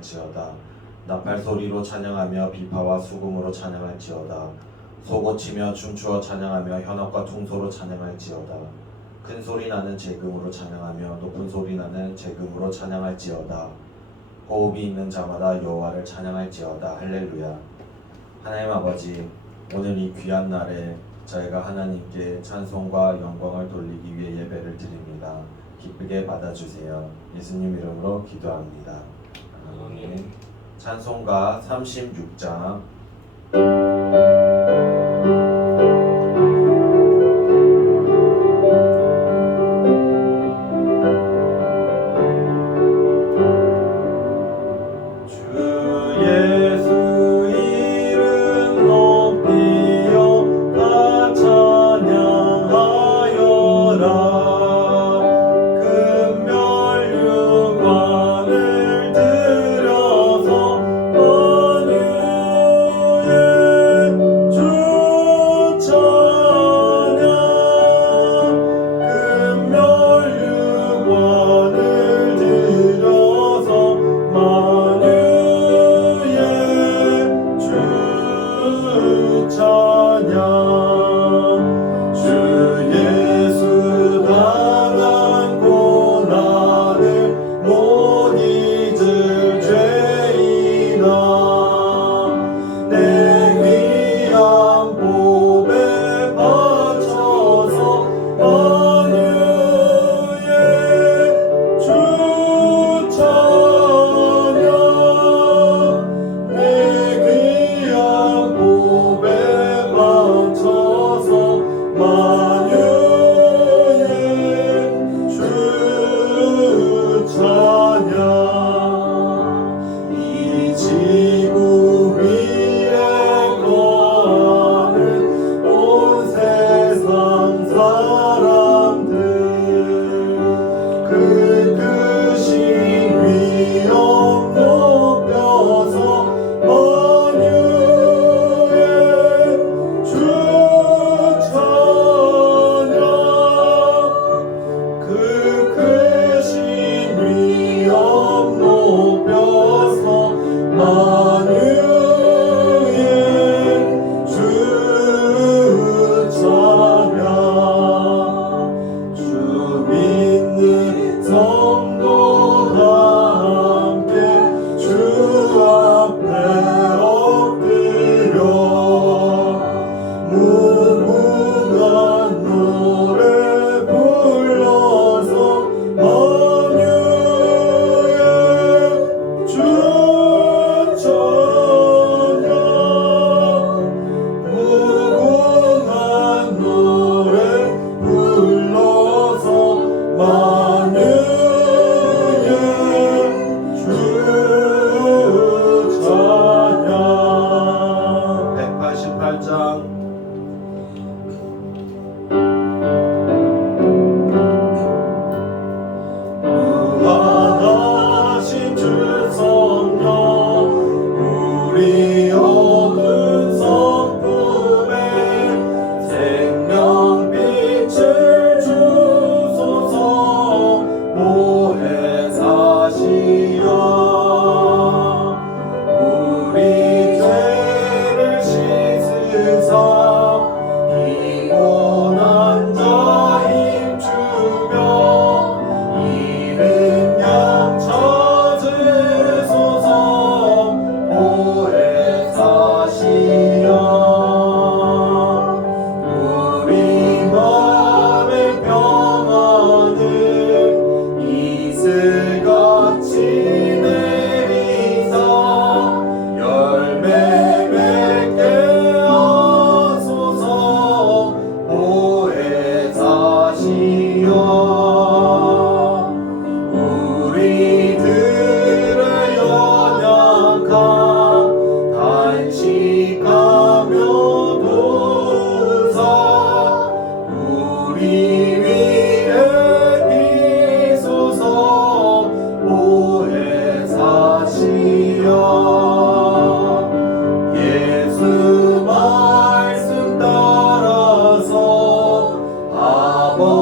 지어다. 나팔소리로 찬양하며 비파와 수금으로 찬양할지어다. 소고치며 춤추어 찬양하며 현악과 퉁소로 찬양할지어다. 큰 소리 나는 재금으로 찬양하며 높은 소리 나는 재금으로 찬양할지어다. 호흡이 있는 자마다 여호와를 찬양할지어다. 할렐루야. 하나님 아버지, 오늘 이 귀한 날에 저희가 하나님께 찬송과 영광을 돌리기 위해 예배를 드립니다. 기쁘게 받아주세요. 예수님 이름으로 기도합니다. 아멘. 찬송가 36장.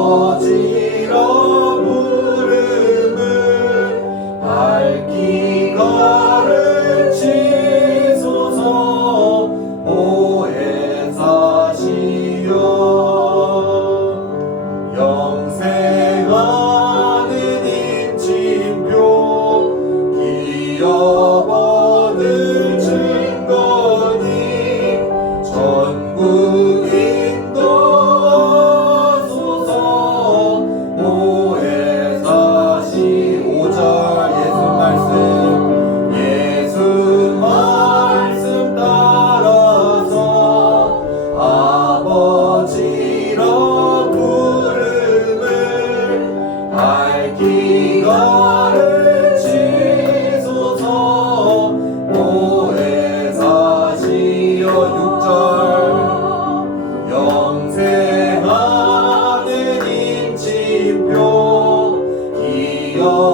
아버지라 부름을 밝히가 기업원을 증거니 전국 인도하소서. 모해사시 5절 예수 말씀 따라서 아버지라 부름을 밝히가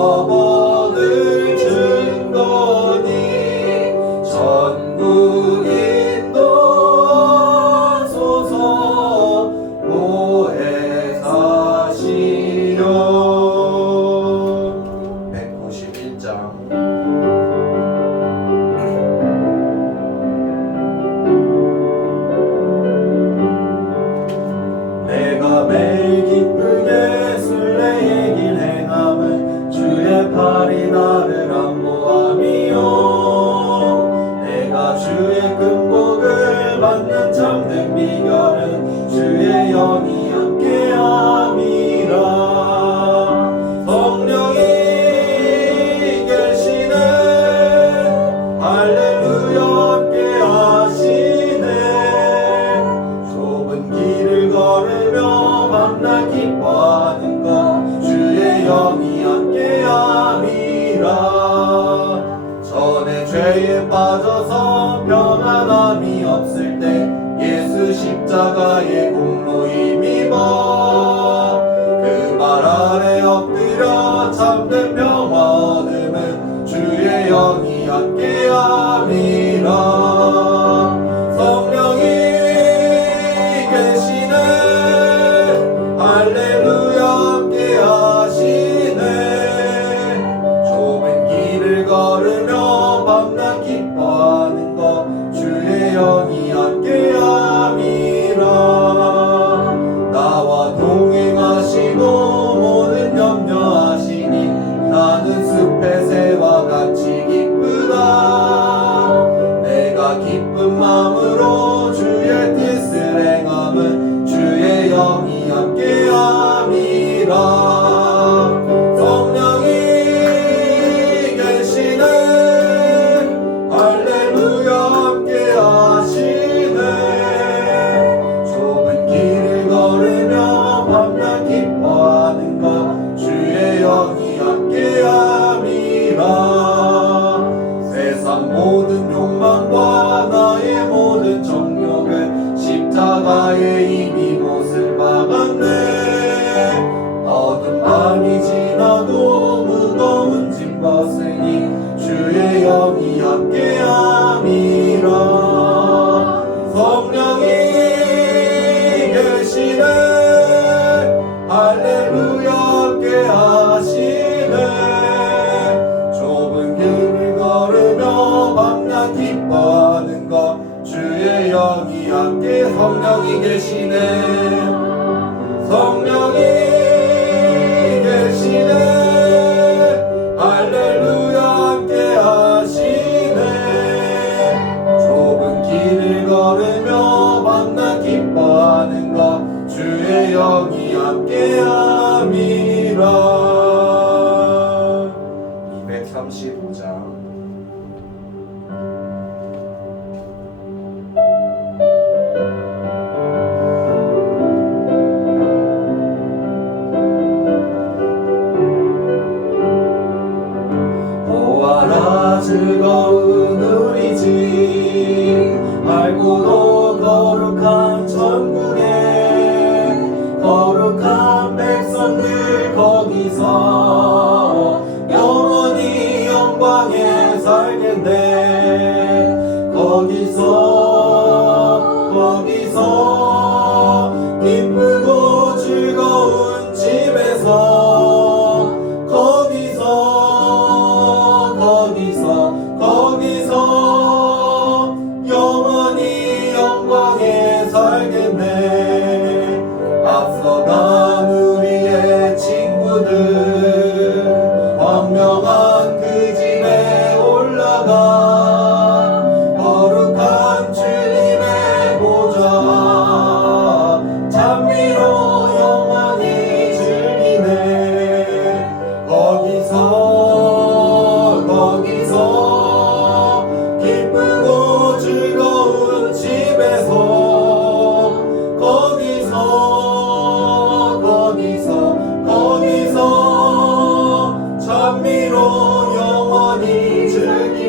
기업원을 증거니 전국 인도하소서. 모해사시여. 191장. 내가 매일 기쁘게 순례의 길 행함은 주의 팔이 나를 안보함이요. 내가 주의 끈복을 받는 참된 비결은 주의 영이 함께함이라. 성령이 계시네. 할렐루야 함께하시네. 좁은 길을 걸으며 밤낮 기뻐하는 것 주의 영이 함께함이라. 전에 죄에 빠져서 평안함이 없을 때 예수 십자가의 공로 힘입어 그 말 아래 엎드려 참된 평화 얻음은 주의 영이 함께함이라. 성령이 계시네. 할렐루야 함께하시네. 좁은 길을 걸으며 밤낮 기뻐하는 것 주의 영이 함께함이라. 나와 동행하시고 모든 염려하시니 나는 숲의 새와 같이 기쁘다. 내가 기쁜 마음으로 주의 뜻을 행함은 주의 영이 함께함이라. 성령이 계시네. 할렐루야 함께하시네. 좁은 길을 걸으며 밤낮 기뻐하는 것 주의 영이 함께함이라. 세상 모든 욕망과 나의 모든 정욕은 십자가에 이미 못을 박았네. 어두운 밤이 지나도 무거운 짐 벗으니 주의 영이 함께함이라. 성령이 계시네. 할렐루야 함께하시네. 좁은 길을 걸으며 밤낮 기뻐하는 것 주의 영이 함께. 성령이 계시네. 성령이 계시네. 할렐루야 함께하시네. 좁은 길을 걸으며 밤낮 기뻐하는 것 주의 영이 함께함이라. 235장. 보아라 즐거운 우리 집 밝고도 거룩한 천국에 거룩한 백성들 거기서 영원히 영광에 살겠네. 거기서 기쁘고 즐거운 집에서 거기서 영원히 영광에 살겠네. 앞서간 우리의 친구들 광명한 그 집에 올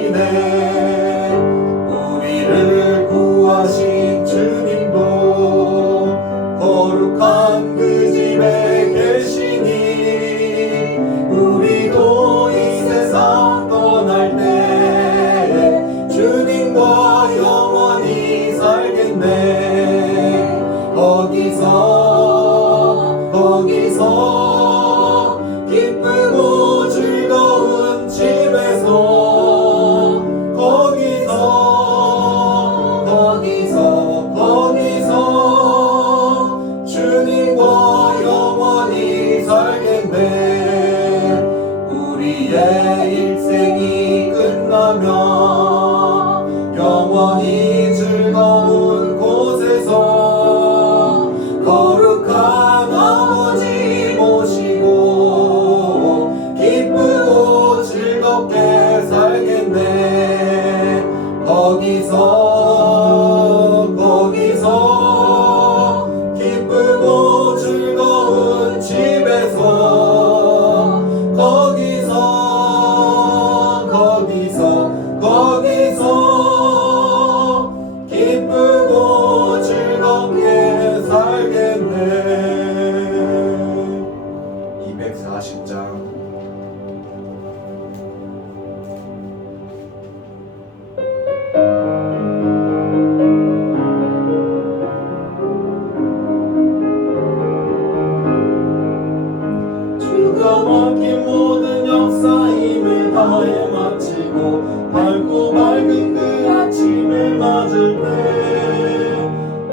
계시네. 우리를 구하신 주님도 거룩한 그 집에 계시니 우리도 이 세상 떠날 때 주님과 영원히 살겠네. 거기서 기쁘고 즐거운 집에서 거기서 주님과 영원히 살겠네. 우리의 일생이 끝나면 영원히 즐거운 곳에서 거룩한 아버지 모시고 기쁘고 즐겁게 살겠네. 거기서 기쁘고 즐거운 집에서 거기서 기쁘고 즐겁게 살겠네. 240장. 주가 맡긴 모든 역사임을 다해 마치고 밝고 밝은 그 아침을 맞을 때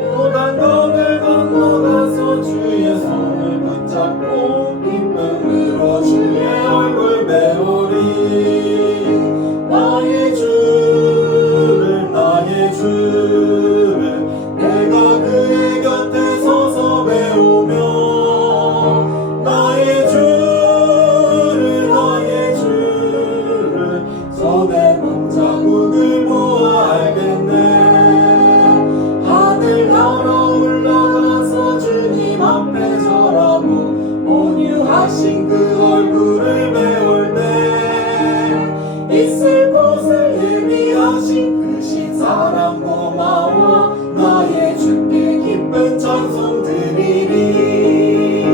요단강을 건너가서 주의 손을 붙잡고 기쁨으로 주의 얼굴 배우리. 나의 주를 내가 그의 곁에 서서 배우며 나의 주를 손에 문자국을 모아 알겠네. 하늘 날아 올라가서 주님 앞에 절하고 온유하신 그 얼굴을 배울 때 있을 곳을 예비하신 크신 사랑 고마워 나의 주께 기쁜 찬송 드리리.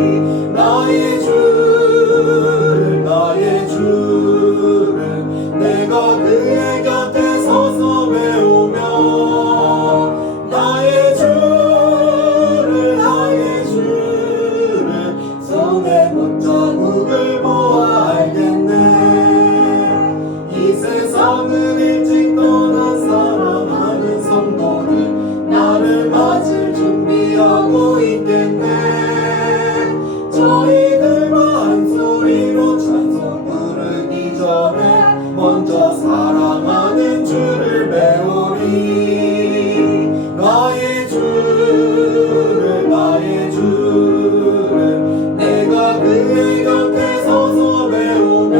나의 주를 내가 그의 곁에 서서 배우며 나의 주를 손에 못자국을 모아 알겠네. 이 세상을 일찍 떠난 사랑하는 성도들 나를 맞을 준비하고 있겠네. 저희들과 한 소리로 찬송 부르기 전에 먼저 사랑하는 주를 배우리. 나의 주를 내가 그의 곁에 서서 배우며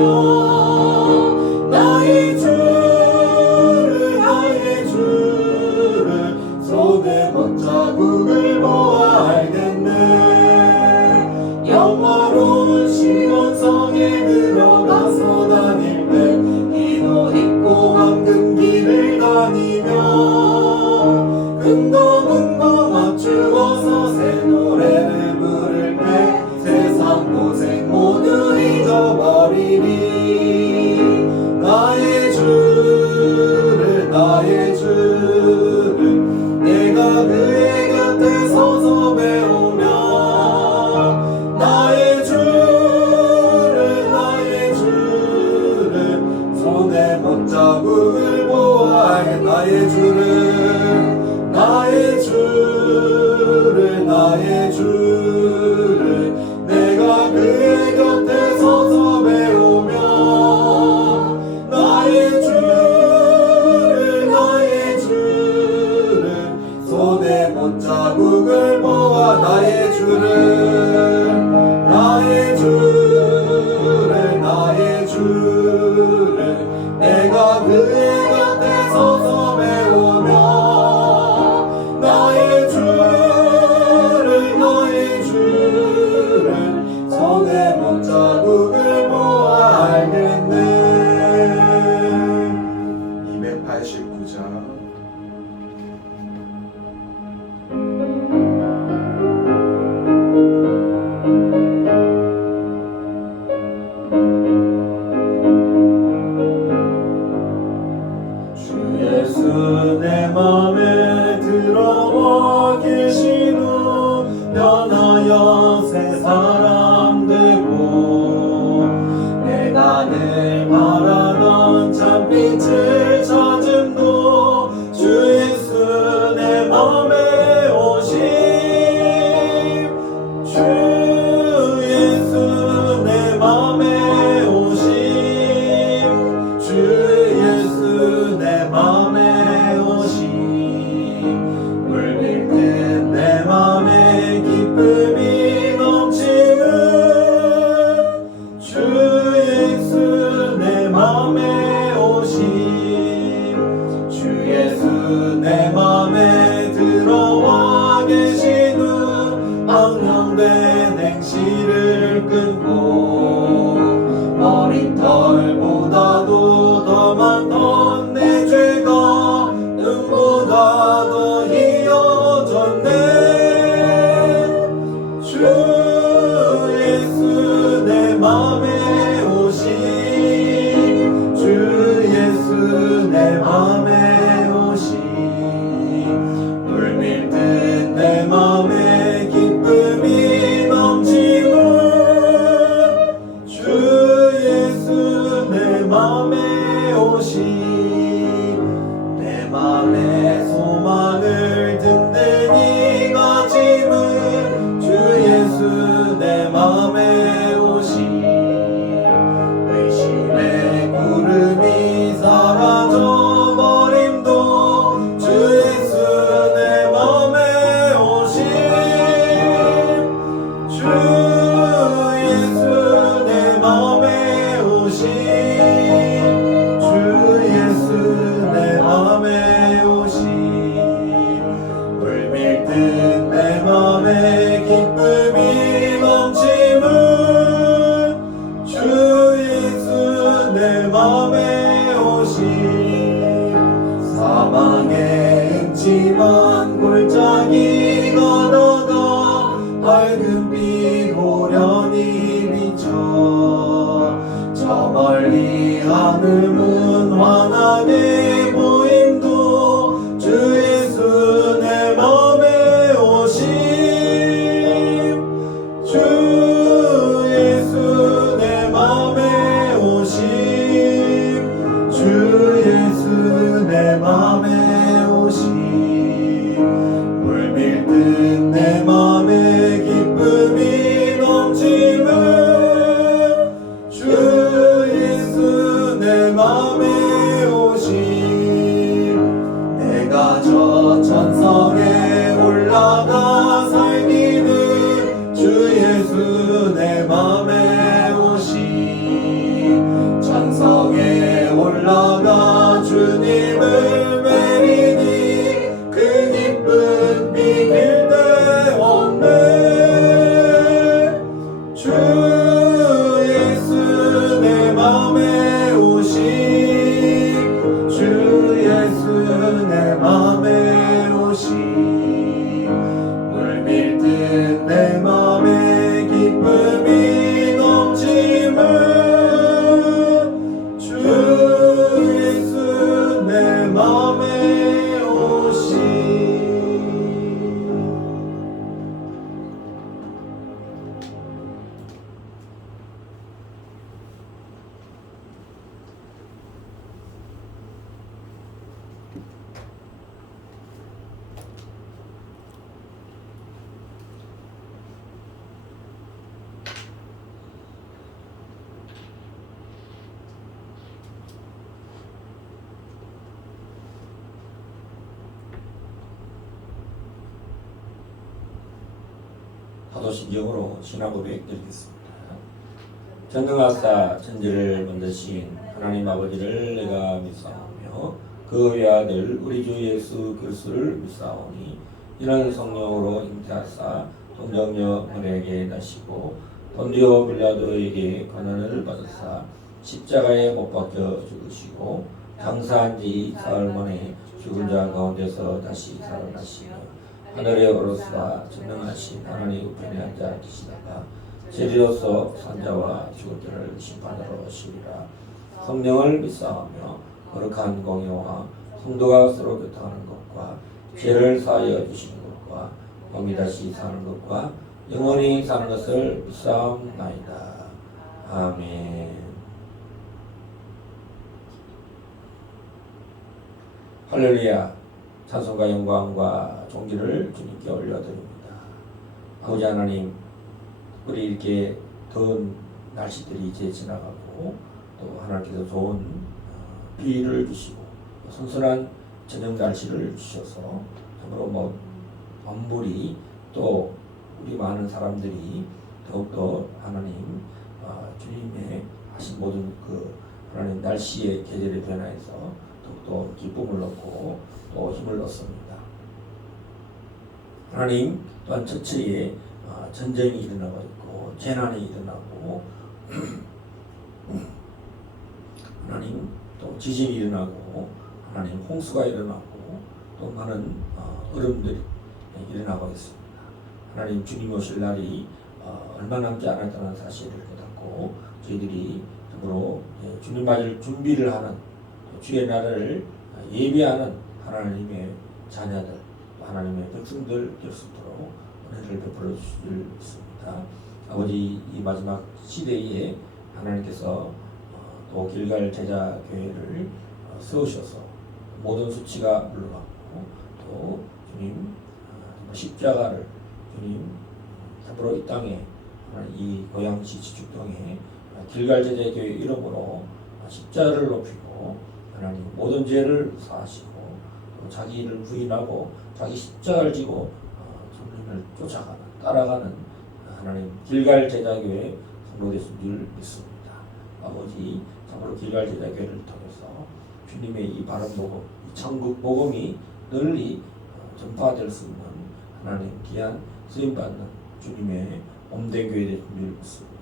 나의 주를 손에 못자국을 모아 알겠네. 영화로운 시온성에 들어가서 다닐 때 흰옷 입고 황금 길을 다니며 금도 맞추어서 새 노래를 부를 때 세상 고생 모두 잊어버리리. 나의 주를 내가 그의 곁에 서서 배우며 나의 주를 손에 못자국을 모아 나의 주를 내가 그의 곁에 서서 배우며 나의 주를 손에 못자국을 모아 나의 주를 내가 그의 곁에 서서 배우며 89장 주 예수 내 맘에 들어와 계신 후 변하여 새 사람 되고 내가 늘 바라던 참빛을 찾음도 주 예수 내 맘에 오심 주 예수 내 맘에 오심 주 예수 내 맘에 오심 물밀듯 내 맘에 기쁨이 넘치는 주 예수 내 맘에 오심 주 예수 내 맘에 들어와 계신 후 악령된 행실을 끊고 머리털보다도 더 많던 내 죄가 눈보다 더 희어졌네 주 예수 내 맘에 오심 주 예수 내 맘에 오심 물밀듯 내 맘에 기쁨이 넘치고 주 예수 내 맘에 오심 내 맘에 소망을 든든히 가짐은 주 예수 내 맘에 오심 의심의 구름이 사라져 버림도 주 예수 내 맘에 오심 주 예수 내 맘에 오심 주 예수 내 맘에 오심 물밀듯 내 맘에 기쁨이 넘침은 주 예수 내 맘에 오심 사망의 음침한 골짜기가 나가 밝은 빛 호련히 비쳐 저 멀리 하늘문 환하게 보임도 주 예수 내 맘에 오심 주 예수 내 맘에 오심 주 예수 내 맘에 오심 물밀듯 내 맘에 기쁨이 넘치는 주 예수 내 맘에 오심 내가 저 천성에 올라가 살기는 주 예수 내 맘에 오심 천성에 올라가 주님을 뵈리니 그 기쁨 비길 데 없네 주 예수 내 맘에 오심 주 예수 내 맘에 오심 물밀듯 내 맘에 기쁨이 넘침은 주 예수 내 맘에 오심 사도신경으로 신앙 고백 드리겠습니다. 전능하사 천지를 만드신 하나님 아버지를 내가 믿사오며 그 외아들 우리 주 예수 그리스도를 믿사오니 이는 성령으로 잉태하사 동정녀 마리아에게 나시고 본디오 빌라도에게 고난을 받으사 십자가에 못 박혀 죽으시고 장사한 지 사흘 만에 죽은 자 가운데서 다시 살아나시며 하늘에 오르사 전능하신 하나님 우편에 앉아 계시다가 제리로서 산자와 죽은 자를 심판하러 오시리라. 성령을 믿사오며 거룩한 공예와 성도가 서로 교통하는 것과 죄를 사하여 주시는 것과 몸이 다시 사는 것과 영원히 사는 것을 믿사옵나이다. 아멘. 할렐루야. 찬송과 영광과 존귀를 주님께 올려드립니다. 아버지 하나님, 우리 이렇게 더운 날씨들이 이제 지나가고 또 하나님께서 좋은 비를 주시고 선선한 저녁 날씨를 주셔서 참으로 만물이 또 우리 많은 사람들이 더욱더 하나님 주님의 하신 모든 그 하나님 날씨의 계절의 변화에서 더욱더 기쁨을 얻고 또 힘을 얻습니다. 하나님 또한 처처에 전쟁이 일어나고 있고 재난이 일어나고 하나님 또 지진이 일어나고 하나님 홍수가 일어나고 또 많은 얼음들이 일어나고 있습니다. 하나님 주님 오실 날이 얼마 남지 않았다는 사실을 깨닫고 저희들이 참으로 주님 맞을 준비를 하는 주의 날을 예비하는 하나님의 자녀들 하나님의 백성들 될 수 있도록 은혜를 베풀어 주실 것입니다. 아버지 이 마지막 시대에 하나님께서 또 길갈 제자교회를 세우셔서 모든 수치가 물러가고 또 주님 십자가를 주님 참으로 이 땅에 이 고양시 지축동에 길갈 제자교회 이름으로 십자가를 높이고 하나님 모든 죄를 사하시고 자기를 부인하고 자기 십자가를 지고 주님을 쫓아가는 따라가는 하나님 길갈 제자교회 성도 되신 줄 믿습니다. 아버지 참으로 길갈 제자교회를 통해서 주님의 이 바른 복음, 이 천국 복음이 널리 전파될 수 있는 하나님 귀한 쓰임받는 주님의 몸된 교회 되신 줄 믿습니다.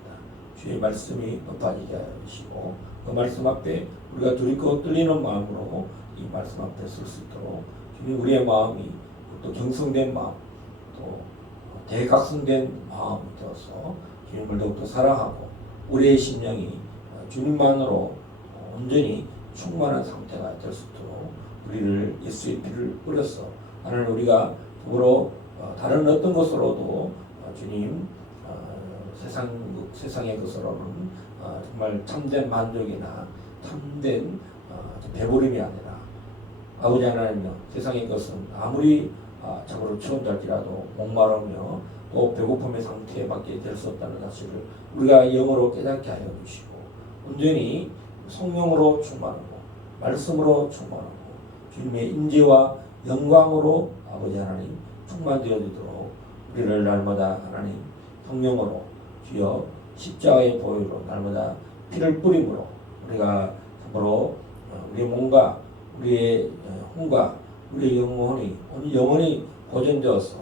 주의 말씀이 높아지게 하시고 그 말씀 앞에 우리가 두렵고 떨리는 마음으로 이 말씀 앞에 설 수 있도록 주님 우리의 마음이 또 경성된 마음 또 대각성된 마음이 되어서 주님을 더욱더 사랑하고 우리의 심령이 주님만으로 온전히 충만한 상태가 될 수 있도록 우리를 예수의 피를 뿌려서 하나님 우리가 더불어 다른 어떤 것으로도 주님 세상의 것으로는 정말 참된 만족이나 참된 배부름이 아니라 아버지 하나님요 세상의 것은 아무리 참으로 추운달지라도 목마르며 또 배고픔의 상태에 밖에 될 수 없다는 사실을 우리가 영으로 깨닫게 하여 주시고 온전히 성령으로 충만하고 말씀으로 충만하고 주님의 인재와 영광으로 아버지 하나님 충만되어지도록 우리를 날마다 하나님 성령으로 주여 십자가의 보혈로 날마다 피를 뿌림으로 우리가 참으로 우리의 몸과 우리의 혼과 우리의 영혼이 보존되어서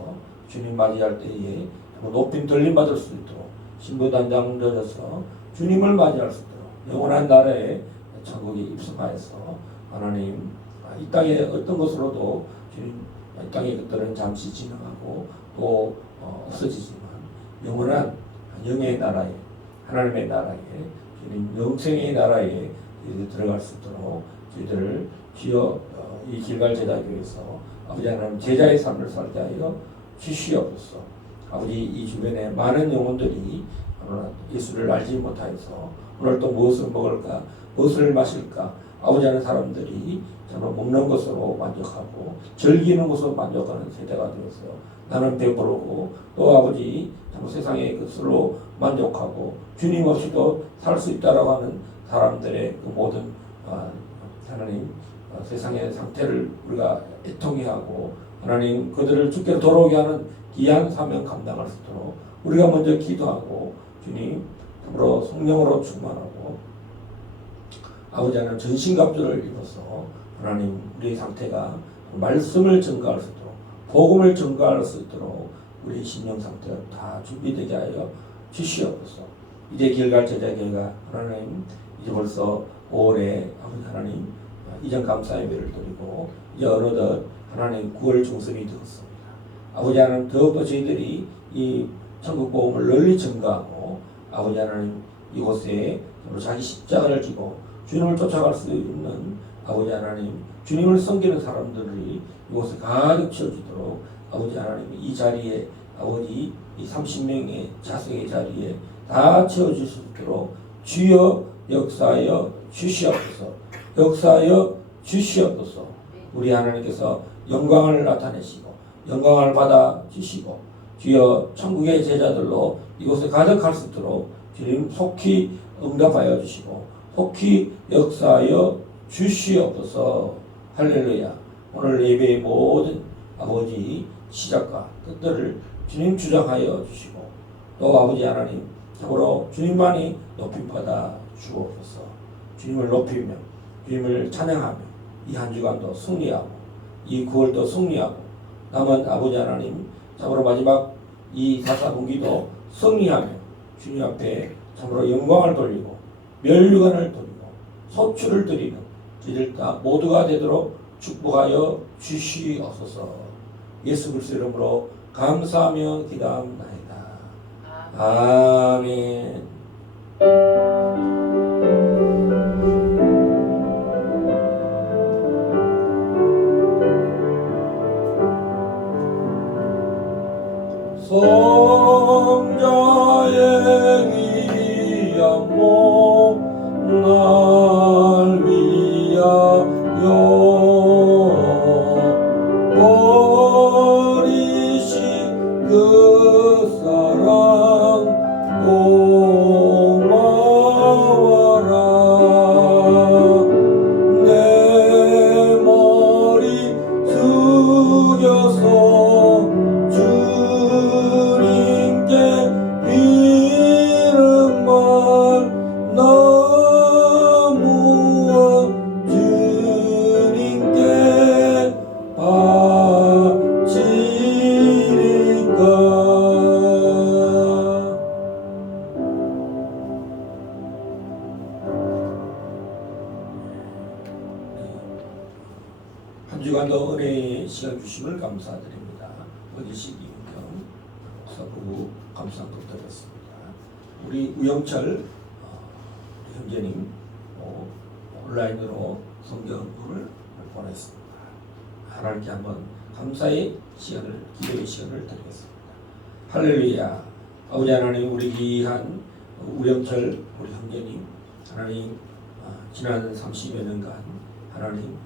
주님 맞이할 때에 높임 들림 받을 수 있도록 신부단장 젖어서 주님을 맞이할 수 있도록 영원한 나라에 천국에 입성하여서 하나님 이 땅의 어떤 것으로도 주님 이 땅의 것들은 잠시 지나가고 또 없어지지만 영원한 영의 나라에 하나님의 나라에 주님 영생의 나라에 들어갈 수 있도록 저희들을 주여 이 길갈 제자교회에서 아버지 하나님 제자의 삶을 살게 하여 주시옵소서. 아버지 이 주변에 많은 영혼들이 예수를 알지 못하여서 오늘 또 무엇을 먹을까 무엇을 마실까 아버지 하는 사람들이 정말 먹는 것으로 만족하고 즐기는 것으로 만족하는 세대가 되어서 나는 배부르고 또 아버지 세상의 것으로 만족하고 주님 없이도 살 수 있다라고 하는 사람들의 그 모든 하나님 세상의 상태를 우리가 애통해 하고 하나님 그들을 주께로 돌아오게 하는 귀한 사명 감당할 수 있도록 우리가 먼저 기도하고 주님 참으로 성령으로 충만하고 아버지 하나님 전신갑주를 입어서 하나님 우리의 상태가 말씀을 증거할 수 있도록 복음을 증거할 수 있도록 우리 심령 상태가 다 준비되게 하여 주시옵소서. 이제 길갈 제자교회가 하나님 이제 벌써 5월에 아버지 하나님 이전 감사 예배를 드리고 이제 어느덧 하나님 9월 중순이 되었습니다. 아버지 하나님 더욱더 저희들이 이 천국 복음을 널리 전가하고 아버지 하나님 이곳에 자기 십자가를 지고 주님을 쫓아갈 수 있는 아버지 하나님 주님을 섬기는 사람들이 이곳에 가득 채워지도록 아버지 하나님 이 자리에 아버지 이 30명의 자석의 자리에 다 채워질 수 있도록 주여 역사하여 주시옵소서. 역사하여 주시옵소서. 우리 하나님께서 영광을 나타내시고 영광을 받아 주시고 주여 천국의 제자들로 이곳에 가득할 수 있도록 주님 속히 응답하여 주시고 속히 역사하여 주시옵소서. 할렐루야. 오늘 예배의 모든 아버지 시작과 끝들을 주님 주장하여 주시고 또 아버지 하나님 참으로 주님만이 높임받아 주옵소서. 주님을 높이며 주님을 찬양하며 이 한 주간도 승리하고 이 9월도 승리하고 남은 아버지 하나님 참으로 마지막 이 4.4분기도 승리하며 주님 앞에 참으로 영광을 돌리고 멸류관을 돌리고 소출을 드리는 저희들 다 모두가 되도록 축복하여 주시옵소서. 예수 그리스도 이름으로 감사하며 기도합나이다. 아멘. 성자의 귀한 몸 날 위하여 버리신 그 사랑 고마워라. 내 머리 숙여서 주님께 비는 말 나무와 주님께 바치리까. 한 주간도 은혜의 시간 주심을 감사드립니다. 어제식 이은경 목사부부 감사함도 드렸습니다. 우리 우영철 형제님 온라인으로 성경을 보냈습니다. 하나님께 한번 감사의 시간을 기도의 시간을 드리겠습니다. 할렐루야. 아버지 하나님 우리 귀한 우영철 우리 형제님 하나님 지난 30여 년간 하나님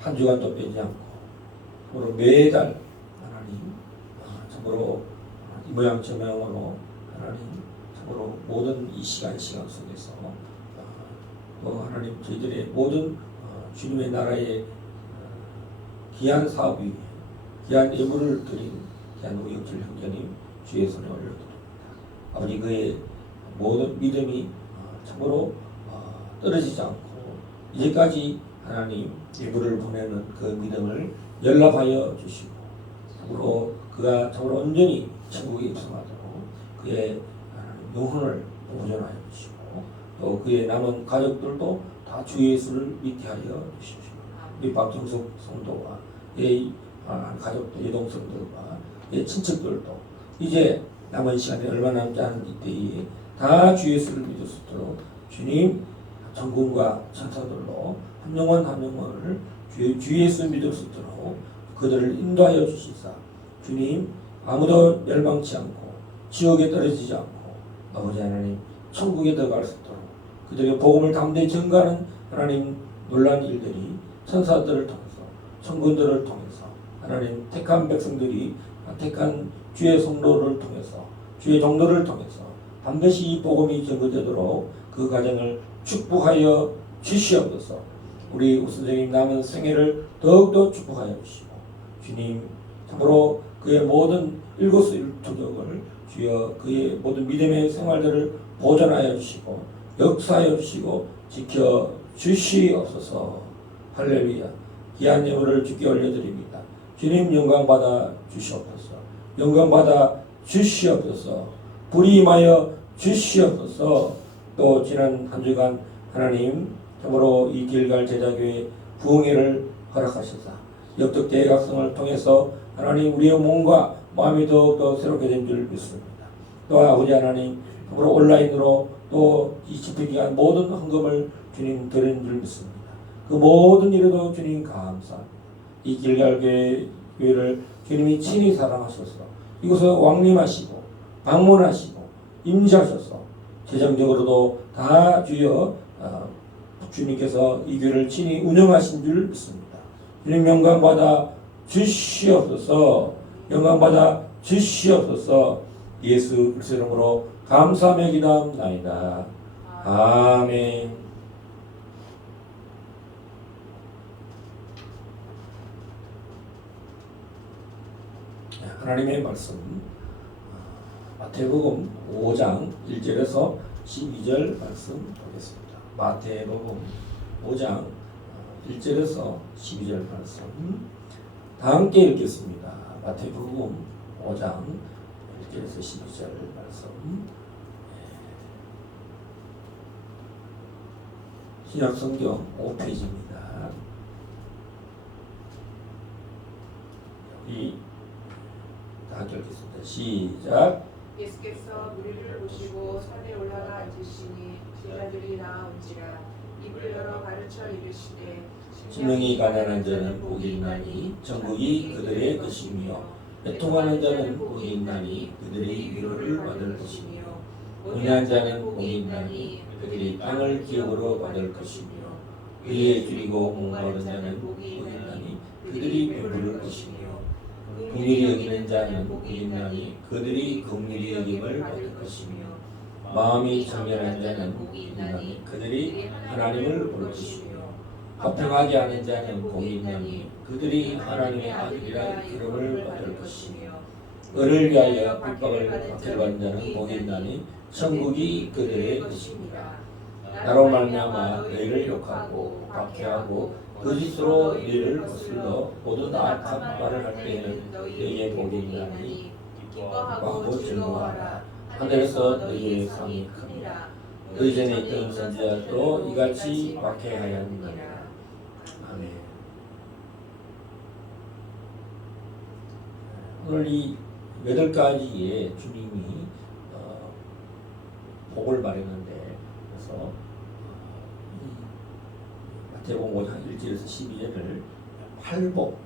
한 주간도 빼지 않고 참으로 매달 하나님 참으로 이 모양 저 모양으로 하나님 참으로 모든 이 시간 속에서 또 하나님 저희들의 모든 주님의 나라의 귀한 사업 위에 귀한 예물을 드린 귀한 우영철 형제님 주의 손에 올려드립니다. 아버지 그의 모든 믿음이 참으로 떨어지지 않고 이제까지 하나님 예물을 보내는 그 믿음을 연락하여 주시고 참으로 그가 참으로 온전히 천국에 입성하도록 그의 영혼을 보존하여 주시고 또 그의 남은 가족들도 다 주 예수를 믿게 하여 주십시오. 우리 박정숙 성도와 의 가족들, 여동생들과 의 친척들도 이제 남은 시간에 얼마 남지 않은 이때에 다 주 예수를 믿을 수 있도록 주님 전군과 천사들로 한 영혼 한 영혼을 주 예수 믿을 수 있도록 그들을 인도하여 주시사 주님 아무도 멸망치 않고 지옥에 떨어지지 않고 아버지 하나님 천국에 들어갈 수 있도록 그들에게 복음을 담대히 전가하는 하나님 놀란 일들이 천사들을 통해서 천군들을 통해서 하나님 택한 백성들이 택한 주의 성도를 통해서 주의 종도를 통해서 반드시 이 복음이 전거되도록 그 가정을 축복하여 주시옵소서. 우리 우선생님 남은 생애를 더욱더 축복하여 주시고 주님 참으로 그의 모든 일거수일투족을 주여 그의 모든 믿음의 생활들을 보존하여 주시고 역사하여 주시고 지켜 주시옵소서. 할렐루야. 귀한 예물을 주께 올려드립니다. 주님 영광 받아 주시옵소서. 영광 받아 주시옵소서. 불이 임하여 주시옵소서. 또 지난 한 주간 하나님 참으로 이 길갈 제자교회 부흥회를 허락하셔서 역적 대각성을 통해서 하나님 우리의 몸과 마음이 더욱더 새롭게 된 줄 믿습니다. 또 아버지 하나님 참으로 온라인으로 또 이 집회기간 모든 헌금을 주님 드리는 줄 믿습니다. 그 모든 일에도 주님 감사합니다. 이 길갈 교회를 주님이 친히 사랑하셔서 이곳에 왕림하시고 방문하시고 임재하셔서 재정적으로도 다 주여 주님께서 이 교회를 친히 운영하신 줄 믿습니다. 주님 영광받아 주시옵소서. 영광받아 주시옵소서. 예수 그리스도의 이름으로 감사하며 기도합나이다. 아멘. 하나님의 말씀 마태복음 5장 1절에서 12절 말씀 보겠습니다. 마태복음 5장 1절에서 12절 말씀 다 함께 읽겠습니다. 마태복음 5장 1절에서 12절 말씀 신약성경 5페이지입니다. 여기 다 함께 읽겠습니다. 시작. 예수께서 무리를 보시고 산에 올라가 앉으시니 제자들이 나아온지라 입을 열어 가르쳐 이르시되 심령이 가난한 자는 복이 있나니 천국이 그들의 것이며 애통하는 자는 복이 있나니 그들이 위로를 받을 것이며 온유한 자는 복이 있나니 그들이 땅을 기업으로 받을 것이며 의에 줄이고 목마른 자는 복이 있나니 그들이 배부를 것이며 긍휼히 여기는 자는 복이 있나니 그들이 긍휼히 여김을 받을 것이며 마음이 청결한 자는 복이 있나니 그들이 하나님을 볼 것이며 화평하게 하는 자는 복이 있나니 그들이 하나님의 아들이라 이름을 받을 것이며 을을 위하여 핍박을 받는 자는 복이 있나니 천국이 그들의 것입니다. 나로 말미암아 너희를 욕하고 박해하고 거짓으로 너희를 거슬러 모든 악한 말을 할 때에는 너희의 복이 있나니 기뻐하고 즐거워하라. 하늘에서 너희의 상이 큽니다. 너희 전에 있던 선지자도 이같이 박해하였느니라. 아멘. 오늘 이 8가지의 주님이 복을 말했는데 그래서 마태복음 5장 1절에서 12절을 팔복,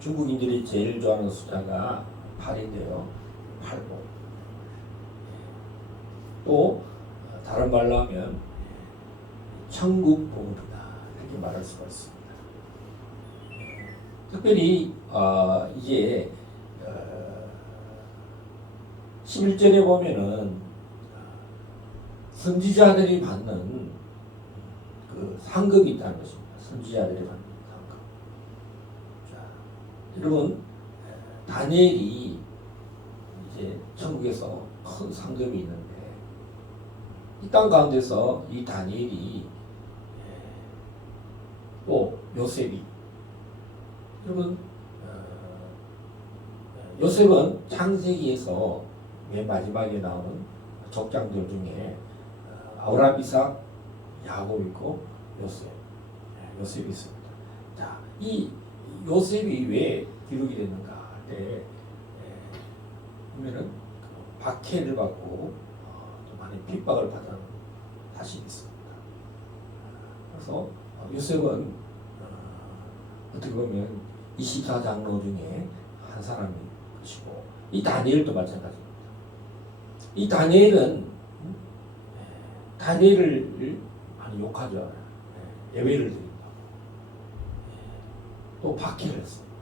중국인들이 제일 좋아하는 숫자가 8인데요. 팔복. 또 다른 말로 하면 천국 복이다 이렇게 말할 수가 있습니다. 특별히 이제 11절에 보면은 선지자들이 받는 그 상급이 있다는 것입니다. 선지자들이 받는 상급. 자, 여러분 다니엘이 이제 천국에서 큰 상급이 있는데 이 땅 가운데서 이 다니엘이 또 요셉이 여러분 요셉은 창세기에서 맨 마지막에 나오는 족장들 중에 아브라함, 이삭, 야곱 있고 요셉이 있습니다. 자, 이 요셉이 왜 기록이 됐는가 할 때 보면은 박해를 받고 또 많은 핍박을 받은 사실이 있습니다. 그래서 요셉은 어떻게 보면 24장로 중에 한 사람인 것이고 이 다니엘도 마찬가지입니다. 이 다니엘을 많이 욕하죠. 예외를 드린다고. 또 박해를 했습니다.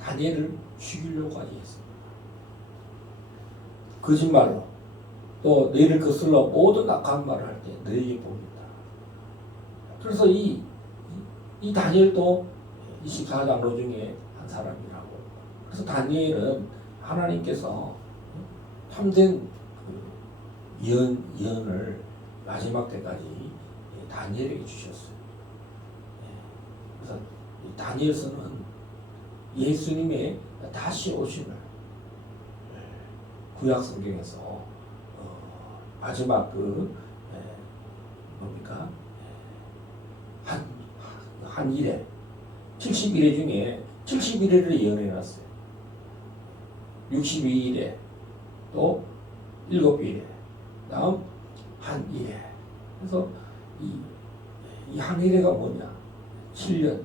다니엘을 죽이려고까지 했습니다. 거짓말로 또 너희를 거슬러 모든 악한 말을 할 때 너희에게 복이 있다. 그래서 이 다니엘도 24장로 중에 한 사람이라고. 그래서 다니엘은 하나님께서 참된 예언을 마지막 때까지 다니엘에게 주셨어요. 그래서 다니엘서는 예수님의 다시 오심을 구약 성경에서 마지막 그 뭡니까? 한 일에 71회 중에 71회를 예언해 놨어요. 62일에 또 7일에 다음 한 일에. 그래서 이 한 일에가 뭐냐? 7년.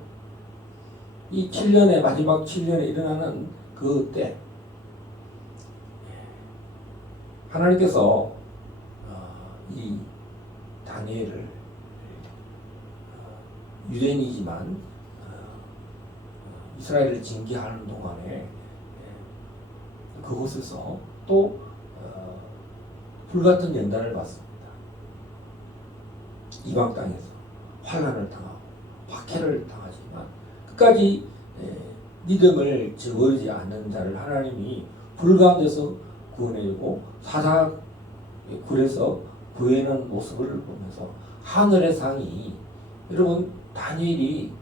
이 7년에 마지막 7년에 일어나는 그때 하나님께서 이 다니엘을 유대인이지만 이스라엘을 징계하는 동안에 그곳에서 또 불같은 연단을 받습니다. 이방 땅에서 환난을 당하고 박해를 당하지만 끝까지 믿음을 저버리지 않는 자를 하나님이 불 가운데서 구원해주고 사자굴에서 구해내는 모습을 보면서 하늘의 상이 여러분 다니엘이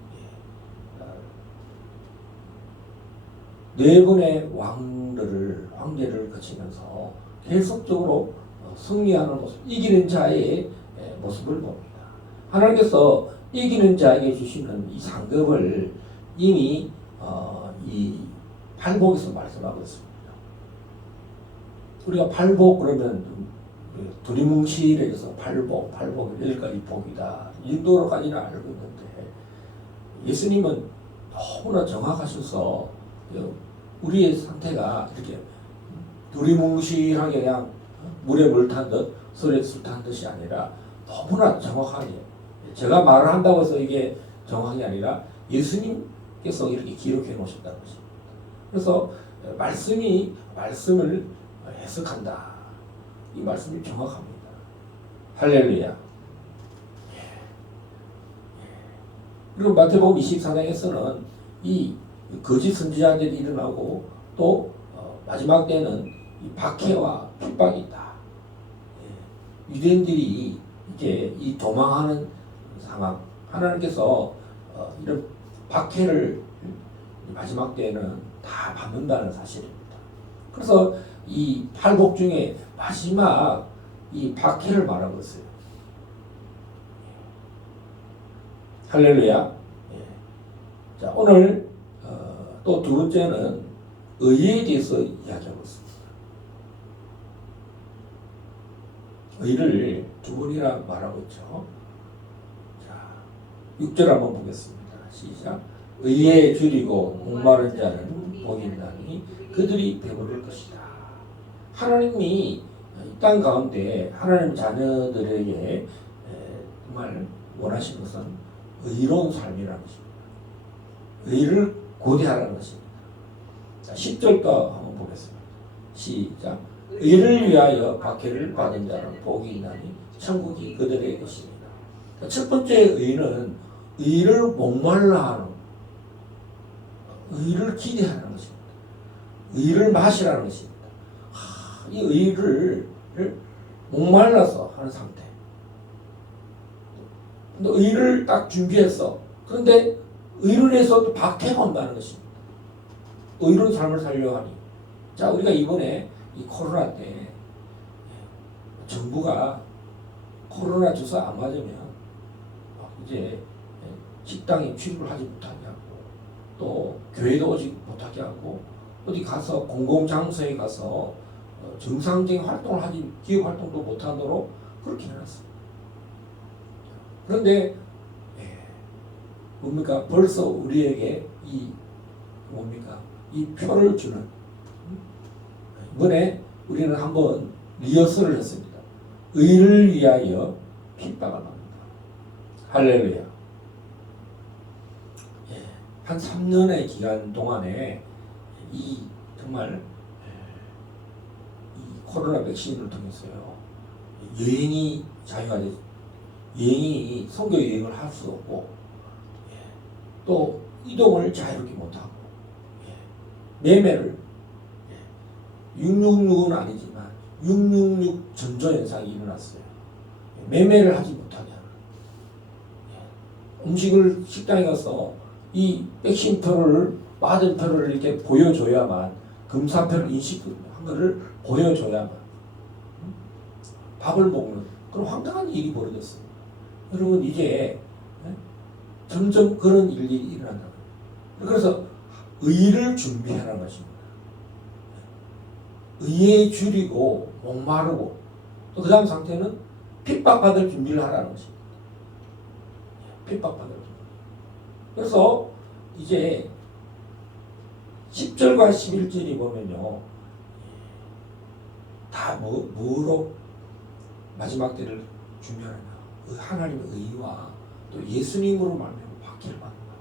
네 번의 황제를 거치면서 계속적으로 승리하는 모습, 이기는 자의 모습을 봅니다. 하나님께서 이기는 자에게 주시는 이 상급을 이미 이 팔복에서 말씀하고 있습니다. 우리가 팔복 그러면 두리뭉실해져서 팔복 여기까지 복이다 이 정도로까지는 알고 있는데 예수님은 너무나 정확하셔서 우리의 상태가 이렇게 두리뭉실하게 그냥 물에 물 탄 듯 술에 술 탄 듯이 아니라 너무나 정확하게 제가 말을 한다고 해서 이게 정확이 아니라 예수님께서 이렇게 기록해 놓으셨다는 것입니다. 그래서 말씀을 해석한다. 이 말씀이 정확합니다. 할렐루야. 그리고 마태복음 24장에서는 이 거짓 선지자들이 일어나고 또 마지막 때는 이 박해와 핍박이 있다. 유대인들이 이제 이 도망하는 상황, 하나님께서 이런 박해를 마지막 때는 다 받는다는 사실입니다. 그래서 이 팔복 중에 마지막 이 박해를 말하고 있어요. 할렐루야. 자, 오늘 또 두 번째는 의에 대해서 이야기하고 있습니다. 의를 두 번이나 말하고 있죠. 자, 6절 한번 보겠습니다. 시작. 의에 줄이고 목마른 자는 복이 있나니 그들이 배부를 것이다. 하나님이 이 땅 가운데 하나님 자녀들에게 정말 원하시는 것은 의로운 삶이라는 것입니다. 의를 고대하라는 것입니다. 자, 10절도 한번 보겠습니다. 시작. 의를 위하여 박해를 받은 자는 복이 있나니 천국이 그들의 것입니다. 자, 첫 번째 의는 의를 목말라 하는, 의를 기대하는 것입니다. 의를 마시라는 것입니다. 이 의를 목말라서 하는 상태. 근데 의를 딱 준비했어. 그런데 의를 해서 또 박해가 온다는 것입니다. 의로운 삶을 살려고 하니. 자, 우리가 이번에 이 코로나 때 정부가 코로나 주사 안 맞으면 이제 식당에 출입을 하지 못하게 하고 또 교회도 오지 못하게 하고 어디 가서 공공장소에 가서 정상적인 활동을 하지, 기업 활동도 못하도록 그렇게 해놨습니다. 그런데 뭡니까? 벌써 우리에게 이 표를 주는, 이번에 우리는 한번 리허설을 했습니다. 의를 위하여 핍박을 받는다. 할렐루야. 한 3년의 기간 동안에 정말 이 코로나 백신을 통해서요, 여행이 자유가 됐, 여행이 선교 여행을 할 수 없고, 또 이동을 자유롭게 못하고, 매매를 666은 아니지만 666 전조현상이 일어났어요. 매매를 하지 못하게 하는. 음식을 식당에 가서 이 백신 표를 받은 표를 이렇게 보여줘야만, 검사표를 인식한 거를 보여줘야만 밥을 먹는 그런 황당한 일이 벌어졌어요. 여러분 이제 점점 그런 일이 일어난다. 그래서 의를 준비하라는 것입니다. 의에 줄이고 목마르고 또 그 다음 상태는 핍박받을 준비를 하라는 것입니다. 핍박받을 준비. 그래서 이제 10절과 11절이 보면요. 다 뭐로 마지막 때를 준비하느냐. 하나님의 의와 또 예수님으로 말미암아 박해를 받는다.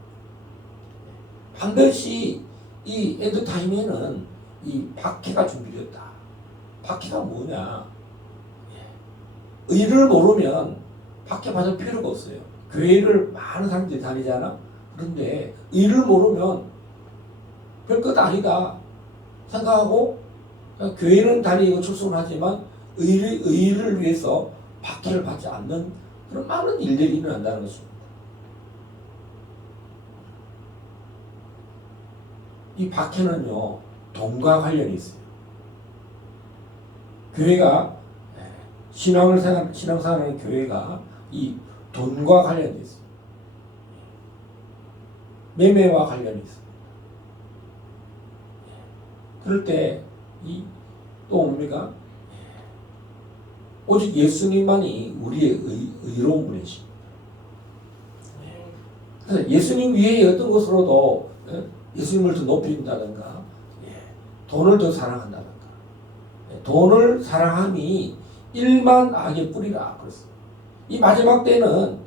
반드시 이 엔드타임에는 이 박해가 준비되었다. 박해가 뭐냐? 의를 모르면 박해받을 필요가 없어요. 교회를 많은 사람들이 다니잖아. 그런데 의를 모르면 별것 아니다 생각하고 교회는 다니고 출석하지만 의를 위해서 박해를 받지 않는 그런 많은 일들이 일어난다는 것입니다. 이 박해는요 돈과 관련이 있어요. 교회가 신앙생활하는 교회가 이 돈과 관련이 있어요. 매매와 관련이 있어요. 그럴 때 또 뭡니까? 오직 예수님만이 우리의 의로운 분이십니다. 그래서 예수님 위에 어떤 것으로도 예수님을 더 높인다든가 돈을 더 사랑한다든가 돈을 사랑함이 일만 악의 뿌리라 그랬어요. 이 마지막 때는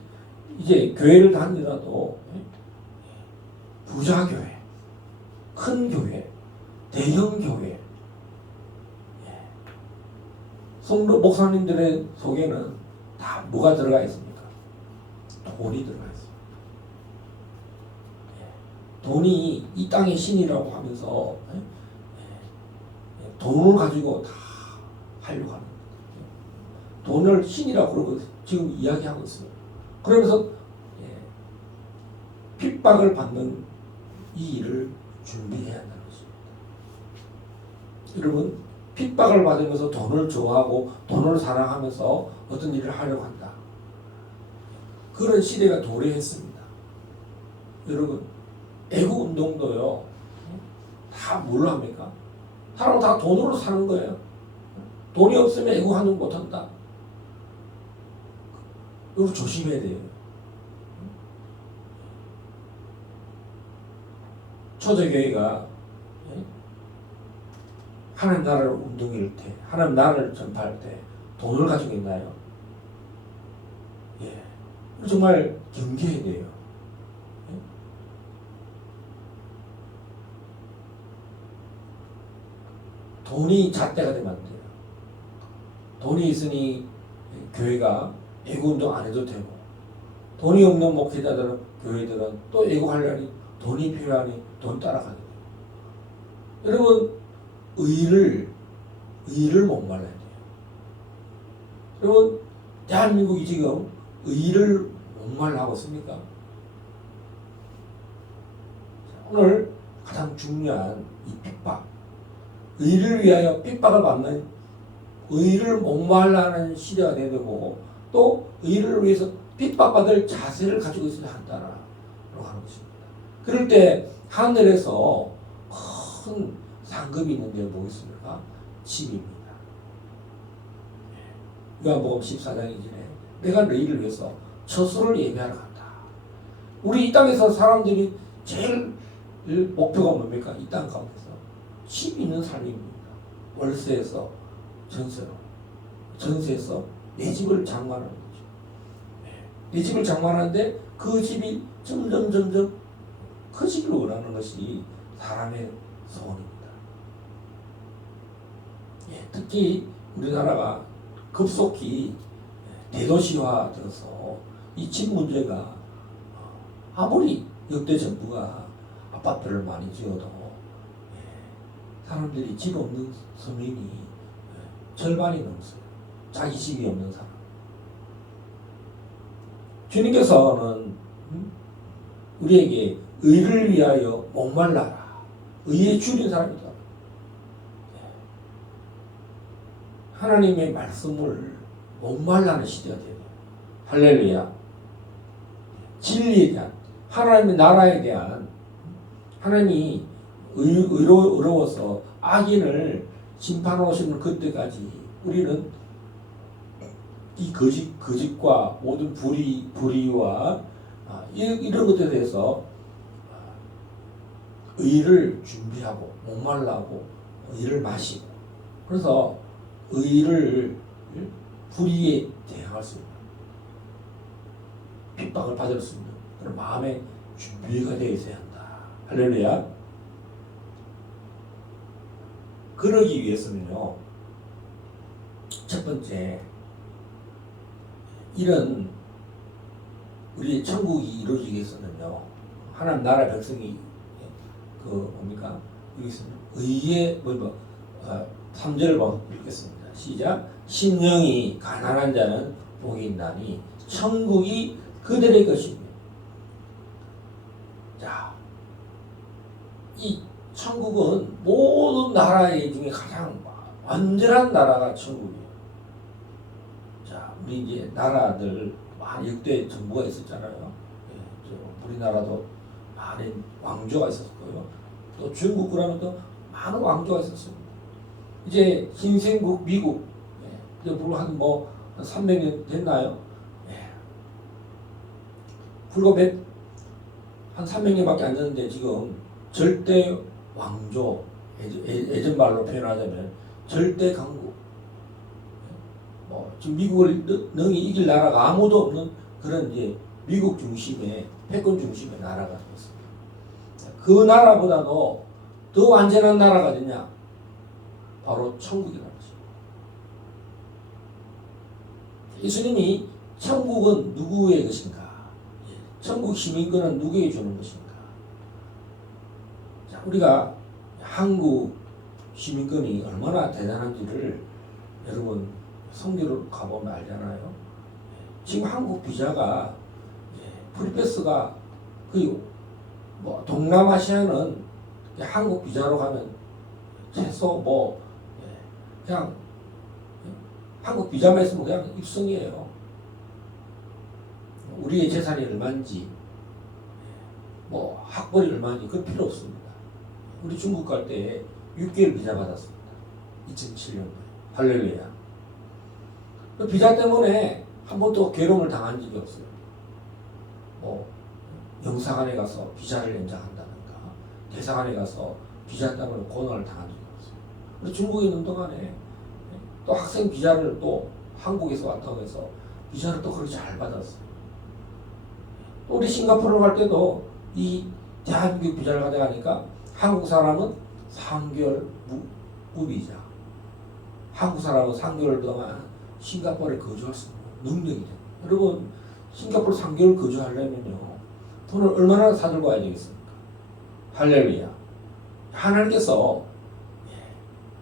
이제 교회를 다니더라도 부자 교회, 큰 교회, 대형 교회, 성도 목사님들의 속에는 다 뭐가 들어가 있습니까? 돈이 들어가 있습니다. 돈이 이 땅의 신이라고 하면서 돈을 가지고 다 하려고 하는 거예요. 돈을 신이라고 그러고 지금 이야기하고 있어요. 그러면서 핍박을 받는 이 일을 준비해야 한다는 것입니다. 여러분 핍박을 받으면서 돈을 좋아하고 돈을 사랑하면서 어떤 일을 하려고 한다. 그런 시대가 도래했습니다. 여러분 애국 운동도요 다 뭘로 합니까? 사람은 다 돈으로 사는 거예요. 돈이 없으면 애국 운동 못한다. 이거 조심해야 돼요. 초대교회가 하나님 나라를 운동할 때, 하나님 나라를 전파할 때 돈을 가지고 있나요? 정말 경계해야 돼요. 돈이 잣대가 되면 안 돼요. 돈이 있으니 교회가 애국운동 안 해도 되고 돈이 없는 목회자들은 교회들은 또 애국하려니 돈이 필요하니 돈 따라가게 돼요. 여러분 의를 목말라야 돼요. 여러분 대한민국이 지금 의를 목말라 하고 있습니까? 오늘 가장 중요한 이 핍박, 의를 위하여 핍박을 받는 의를 목말라는 시대가 되고 또 의를 위해서 핍박받을 자세를 가지고 있어야 한다라고 하는 것입니다. 그럴 때 하늘에서 큰 상급이 있는데 뭐겠습니까? 집입니다. 요한복음 14장이지네. 내가 너희를 위해서 처소를 예비하러 간다. 우리 이 땅에서 사람들이 제일 목표가 뭡니까? 이 땅 가운데서 집 있는 삶입니다. 월세에서 전세로, 전세에서 내 집을 장만하는 거죠. 내 집을 장만하는데 그 집이 점점 커지기를 원하는 것이 사람의 소원입니다. 특히 우리나라가 급속히 대도시화되어서 이 집 문제가 아무리 역대 정부가 아파트를 많이 지어도 사람들이 집 없는 서민이 절반이 넘었어요. 자기 집이 없는 사람. 주님께서는 우리에게 의를 위하여 목말라라. 의에 줄인 사람이다. 하나님의 말씀을 목말라는 시대가 돼요. 할렐루야. 진리에 대한 하나님의 나라에 대한 하나님이 의로워서 악인을 심판하시는 그때까지 우리는 이 거짓과 모든 불의와 이런 것들에 대해서 의를 준비하고 목말라고 의를 마시고 그래서 의를 불의에 대항할 수 있는 핍박을 받을 수 있는 그런 마음의 준비가 되어 있어야 한다. 할렐루야. 그러기 위해서는요. 첫 번째 이런 우리 천국이 이루어지기 위해서는요. 하나님 나라 백성이 뭡니까? 여기서는 의의 3절을 읽겠습니다. 시작. 심령이 가난한 자는 복이 있나니 천국이 그들의 것이며. 자, 이 천국은 모든 나라 중에 가장 완전한 나라가 천국이에요. 자, 우리 이제 나라들 많은 역대 정부가 있었잖아요. 우리나라도 많은 왕조가 있었고요. 또 중국 그러면 또 많은 왕조가 있었습니다. 이제 신생국 미국 이제 불과 한 300년 됐나요? 불과 한 300년밖에 안 됐는데 지금 절대 왕조 예전 말로 표현하자면 절대 강국 지금 미국을 능히 이길 나라가 아무도 없는 그런 이제 미국 중심의 패권 중심의 나라가 되었습니다. 그 나라보다도 더 완전한 나라가 되냐? 바로 천국이라는 것입니다. 예수님이 천국은 누구의 것인가? 천국 시민권은 누구에게 주는 것인가? 자, 우리가 한국 시민권이 얼마나 대단한지를 여러분 성교를 가보면 알잖아요. 지금 한국 비자가 프리패스가 동남아시아는 한국 비자로 가면 최소 그냥 한국 비자만 있으면 그냥 입성이에요. 우리의 재산이 얼마인지 학벌이 얼마인지 그건 필요 없습니다. 우리 중국 갈 때 6개월 비자 받았습니다. 2007년도에. 할렐루야. 그 비자 때문에 한 번도 괴로움을 당한 적이 없어요. 영사관에 가서 비자를 연장한다든가 대사관에 가서 비자 때문에 고난을 당한 적이 없어요. 우리 중국에 있는 동안에 또 학생 비자를 또 한국에서 왔다고 해서 비자를 또 그렇게 잘 받았어요. 또 우리 싱가포르 갈 때도 이 대한민국 비자를 가져가니까 한국 사람은 3개월 무비자. 한국 사람은 3개월 동안 싱가포르에 거주할 수 있는 능력이 됩니다. 여러분 싱가포르 3개월 거주하려면요 돈을 얼마나 사들고 와야 되겠습니까? 할렐루야. 하나님께서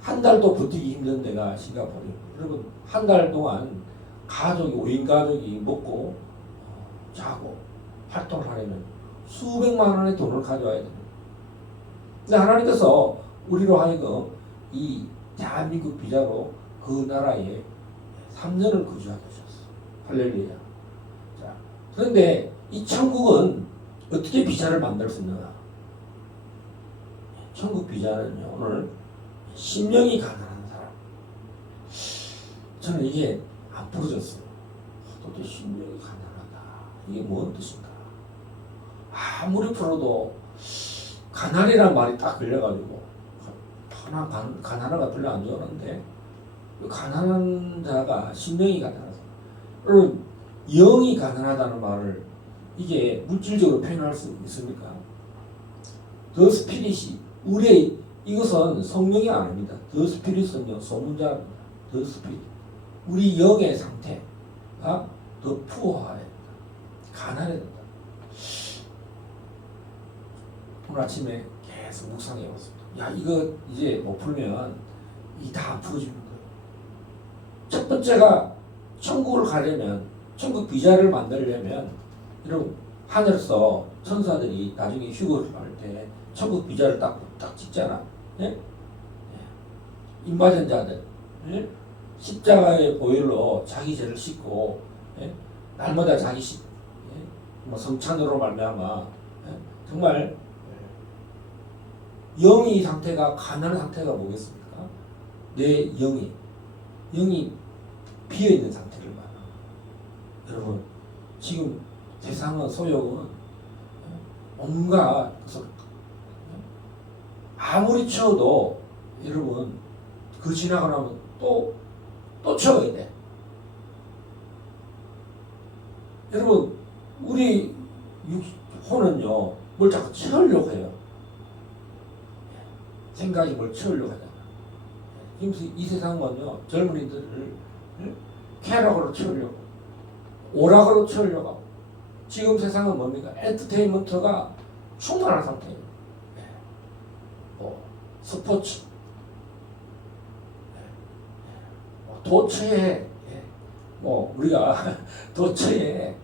한 달도 버티기 힘든 데가 싱가포르입니다. 여러분 한 달 동안 가족이 5인 가족이 먹고 자고 활동을 하려면 수백만 원의 돈을 가져와야 됩니다. 근데 하나님께서 우리로 하여금 이 대한민국 비자로 그 나라에 3년을 거주하게 하셨어. 할렐루야. 자, 그런데 이 천국은 어떻게 비자를 만들 수 있느냐? 천국 비자는요, 오늘 심령이 가난한 사람. 저는 이게 안 풀어졌어요. 도대체 심령이 가난하다. 이게 뭔 뜻인가? 아무리 풀어도 가난이란 말이 딱 걸려가지고 가난하가 별로 안 좋아하는데 가난한 자가 심령이 가난하다. 여러분 영이 가난하다는 말을 이게 물질적으로 표현할 수 있습니까? The Spirit이 우리의 이것은 성령이 아닙니다. The Spirit은요 소문자입니다. The Spirit 우리 영의 상태가 더 푸어해야 된다. 가난해야 된다. 오늘 아침에 계속 묵상해 왔습니다. 야 이거 이제 못 풀면 이 다 풀어지는 거예요. 첫 번째가 천국을 가려면 천국 비자를 만들려면 여러분 하늘에서 천사들이 나중에 휴거를 할 때 천국 비자를 딱 찍잖아. 예? 인바된 자들 예? 십자가의 보혈로 자기 죄를 씻고 예? 날마다 자기 뭐 성찬으로 말미암아 정말 영이 상태가 가난한 상태가 뭐겠습니까? 내 영이 비어 있는 상태를 말합니다. 여러분 지금 세상은 소욕은 온갖 아무리 채워도 여러분 그 지나고 나면 또 채워야 돼. 여러분 우리 혼은요 뭘 자꾸 채우려고 해요. 생각이 뭘 채우려고 하잖아. 지금 이 세상은요 젊은이들을 쾌락으로 채우려고 오락으로 채우려고 하고 지금 세상은 뭡니까? 엔터테인먼트가 충만한 상태예요. 스포츠 도처에 우리가 도처에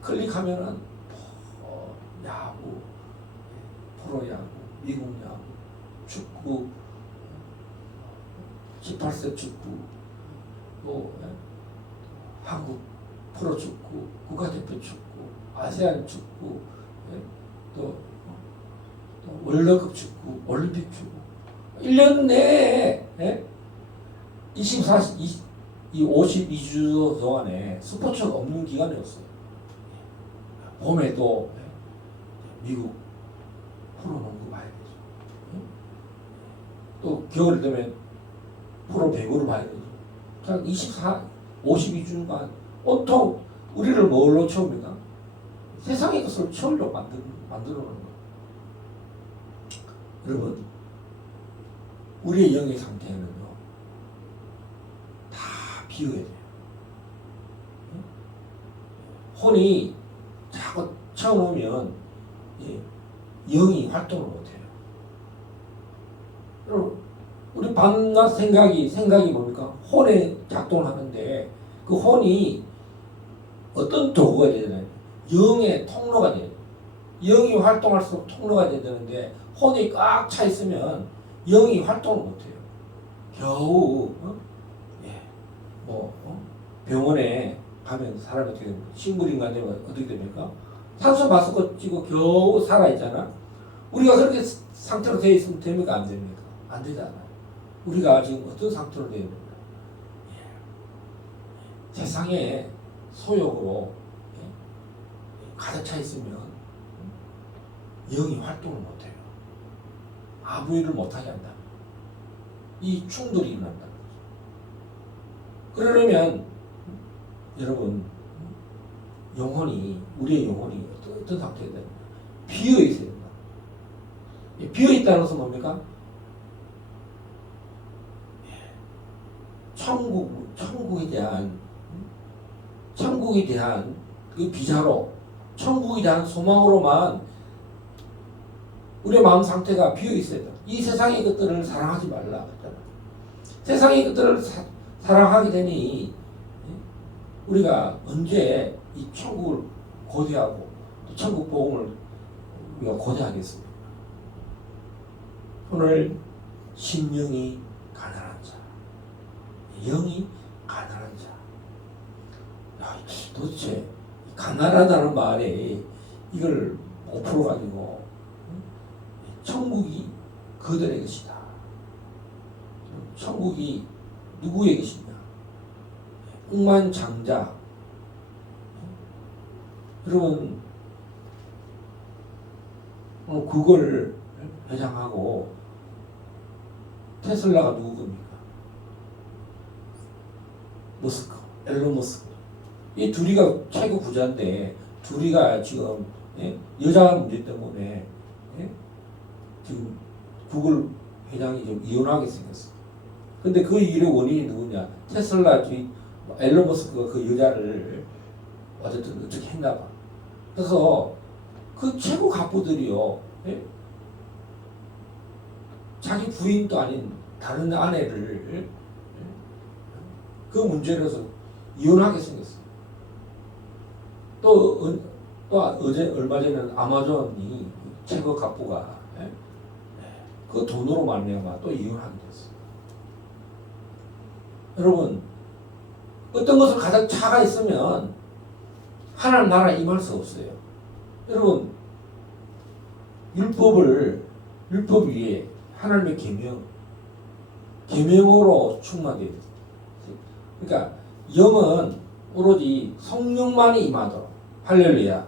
클릭하면은 야구, 프로야구, 미국 야구, 축구, 18세 축구, 또 한국 프로축구, 국가대표 축구, 아세안 축구, 또 월드컵 축구, 올림픽 축구 1년 내에 52주 동안에 스포츠가 없는 기간이었어요. 봄에도 미국 프로농구 봐야 되죠. 또 겨울 되면 프로 배구를 봐야 되죠. 52주간 온통 우리를 뭘로 채웁니까? 세상의 것을 채우려고 만들어 놓는 거예요. 여러분 우리의 영의 상태는요 다 비워야 돼요. 혼이 자꾸 채워놓으면 영이 활동을 못해요. 여러분 우리 밤낮 생각이 뭡니까? 혼에 작동을 하는데 그 혼이 어떤 도구가 돼야 되나요? 영의 통로가 돼야 돼요. 영이 활동할수록 통로가 돼야 되는데 혼이 꽉 차 있으면 영이 활동을 못해요. 겨우 병원에 가면 사람이 어떻게 됩니까? 식물인간 되면 어떻게 됩니까? 산소 마스크 찍고 겨우 살아있잖아. 우리가 그렇게 상태로 되어 있으면 됩니까? 안 됩니까? 안 되잖아요. 우리가 지금 어떤 상태로 되어 있는가? 세상에 소욕으로 가득 차 있으면 영이 활동을 못해요. 아무 일을 못하게 한다. 이 충돌이 일어난다. 그러려면 여러분 우리의 영혼이 어떤 상태에 되냐? 비어 있어야 된다. 비어 있다는 것은 뭡니까? 천국에 대한 그 비자로 천국에 대한 소망으로만 우리의 마음 상태가 비어 있어야 된다. 이 세상의 것들을 사랑하지 말라 했잖아. 세상의 것들을 사랑하게 되니 우리가 언제 이 천국을 고대하고 또 천국 복음을 우리가 고대하겠습니까? 오늘 심령이 가난한 자, 영이 가난한 자. 야, 도대체 가난하다는 말에 이걸 못 풀어가지고 천국이 그들의 것이다. 천국이 누구의 것이냐?億万장자. 여러분 그걸 회장하고 테슬라가 누구 겁니까? 머스크, 앨런 머스크. 이 둘이가 최고 부자인데 둘이가 지금 여자 문제 때문에 지금 구글 회장이 좀 이혼하게 생겼어. 근데 그 일의 원인이 누구냐? 테슬라 앨런 머스크가 그 여자를 어쨌든 어떻게 했나 봐. 그래서 그 최고 갑부들이요, 자기 부인도 아닌 다른 아내를 그 문제로 해서 이혼하게 생겼어요. 또 어제 얼마 전에는 아마존이 최고 갑부가 그 돈으로 말미암아 또 이혼하게 됐어요. 여러분 어떤 것을 가장 차가 있으면 하나님 나라 임할 수 없어요. 여러분 율법 위에 하나님의 계명으로 충만돼요. 그러니까 영은 오로지 성령만이 임하도록 할렐루야.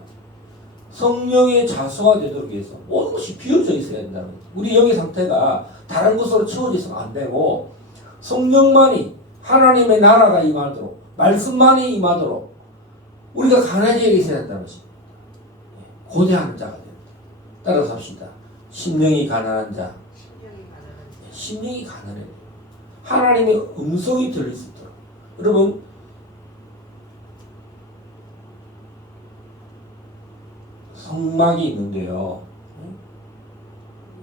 성령의 자수가 되도록 해서 모든 것이 비어져 있어야 된다는 거죠. 우리 영의 상태가 다른 것으로 채워져 있으면 안 되고 성령만이 하나님의 나라가 임하도록 말씀만이 임하도록 우리가 가난해져 있어야 된다는 것이 고대하는 자가 됩니다. 따라서 합시다. 심령이 가난한 자. 심령이 가난해요. 하나님의 음성이 들릴 수 있도록. 여러분 성막이 있는데요.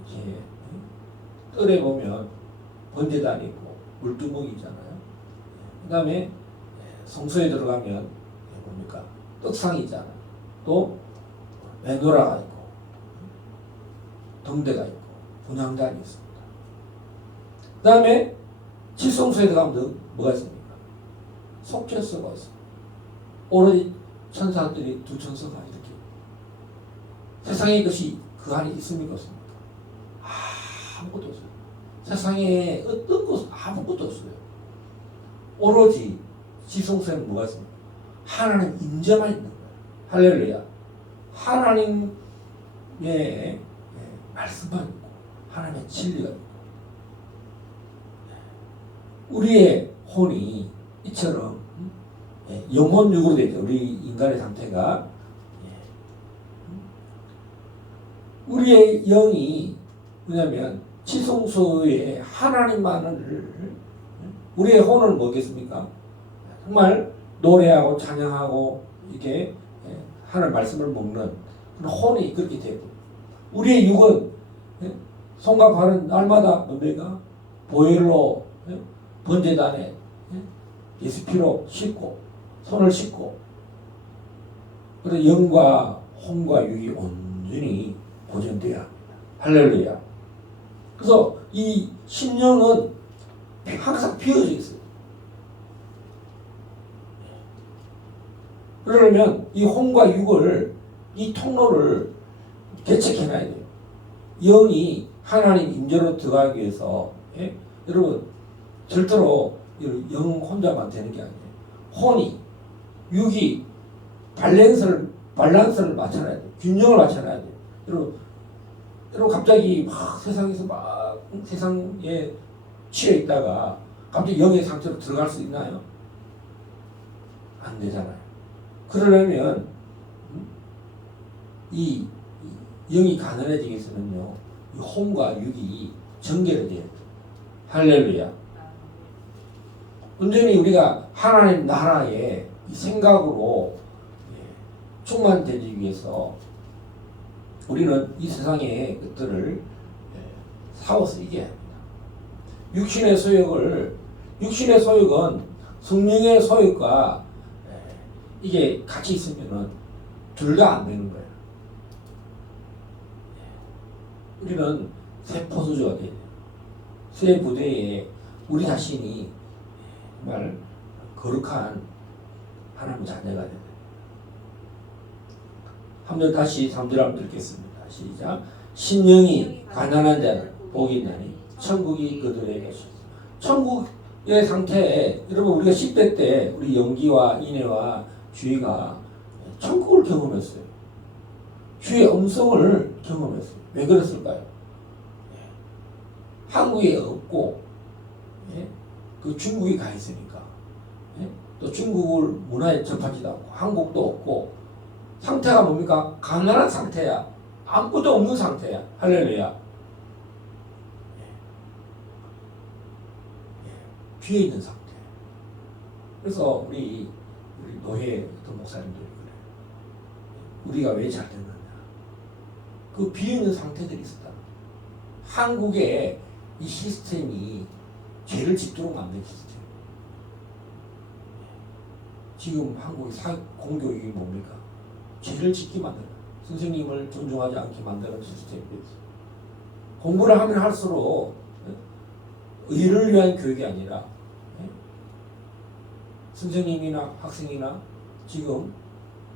이렇게 뜰에 보면 번제단이 있고 물두멍이 있잖아요. 그 다음에 성소에 들어가면 뭡니까? 떡상이 있잖아요. 또 메노라가 있고 등대가 있고 분향단이 있습니다. 그 다음에 칠성소에 들어가면 뭐가 있습니까? 속죄소가 있습니다. 오로지 천사들이 두 천사가 이렇게 세상에 것이 그 안에 있습니까? 없습니까? 아무것도 없어요. 세상에 어떤 것은 아무것도 없어요. 오로지 지성소에는 뭐가 있습니까? 하나님 임재만 있는 거예요. 할렐루야. 하나님의 말씀만 있고 하나님의 진리가 있고 우리의 혼이 이처럼 영혼육으로 되죠. 우리 인간의 상태가 우리의 영이 뭐냐면 지성소에 하나님만을 우리의 혼을 뭐겠습니까? 정말 노래하고 찬양하고 이렇게 하나님 말씀을 먹는 그런 혼이 그렇게 되고 우리의 육은 손과 발은 날마다 뭡니까? 보혈로 번제단에 예수피로 씻고 손을 씻고 그래서 영과 혼과 육이 온전히 보존돼야 합니다. 할렐루야. 그래서 이 심령은 항상 비어져 있어요. 그러려면 이 혼과 육을 이 통로를 개척해놔야 돼요. 영이 하나님 임재로 들어가기 위해서 여러분 절대로 영 혼자만 되는 게 아니에요. 혼이 육이 밸런스를 맞춰놔야 돼요. 균형을 맞춰놔야 돼요. 여러분 갑자기 막 세상에서 막 세상에 취해 있다가 갑자기 영의 상태로 들어갈 수 있나요? 안 되잖아요. 그러려면 이 영이 가난해지기 위해서는요, 이 혼과 육이 정결해야 돼요. 할렐루야. 온전히 우리가 하나님 나라의 이 생각으로 충만되기 위해서 우리는 이 세상의 것들을 싸워서 이겨야 합니다. 육신의 소욕은 성령의 소욕과 이게 같이 있으면은 둘 다 안 되는 거예요. 우리는 새 포도주가 돼야 돼요. 새 부대에 우리 자신이 정말 거룩한 하나님의 자녀가 돼야 돼요. 한번 다시 3절 한번 읽겠습니다. 시작. 심령이 가난한 자는 복이 있나니 천국이 그들의 것이다. 천국의 상태에 여러분 우리가 10대 때 우리 영기와 인애와 주의가 천국을 경험했어요. 주의 음성을 경험했어요. 왜 그랬을까요? 한국에 없고 그 중국에 가 있으니까 또 중국을 문화에 접하지도 않고 한국도 없고 상태가 뭡니까? 가난한 상태야. 아무것도 없는 상태야. 할렐루야. 비어 있는 상태. 그래서 우리 노예 목사님들이 그래요. 우리가 왜 잘 됐느냐? 그 비어 있는 상태들이 있었다. 한국의 이 시스템이 죄를 짓도록 만든 시스템. 지금 한국의 공교육이 뭡니까? 죄를 짓게 만드는, 선생님을 존중하지 않게 만드는 시스템이었어요. 공부를 하면 할수록 의를 위한 교육이 아니라 선생님이나 학생이나 지금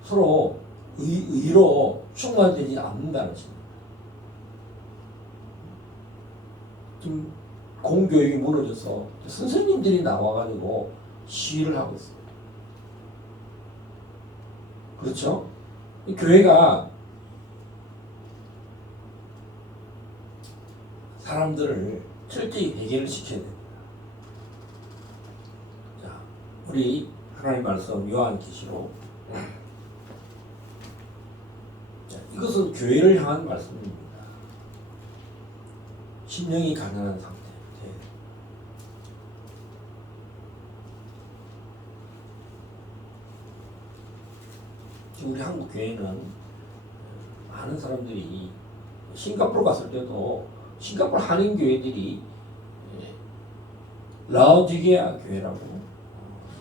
서로 의로 충만되지 않는다는 것입니다. 지금 공교육이 무너져서 선생님들이 나와가지고 시위를 하고 있어요. 그렇죠? 이 교회가 사람들을 철저히 회개를 시켜야 됩니다. 자, 우리 하나님 말씀 요한계시록. 자, 이것은 교회를 향한 말씀입니다. 심령이 가난한 상태. 지금 우리 한국 교회는 많은 사람들이 싱가포르 갔을 때도 싱가포르 한인 교회들이 라오디게아 교회라고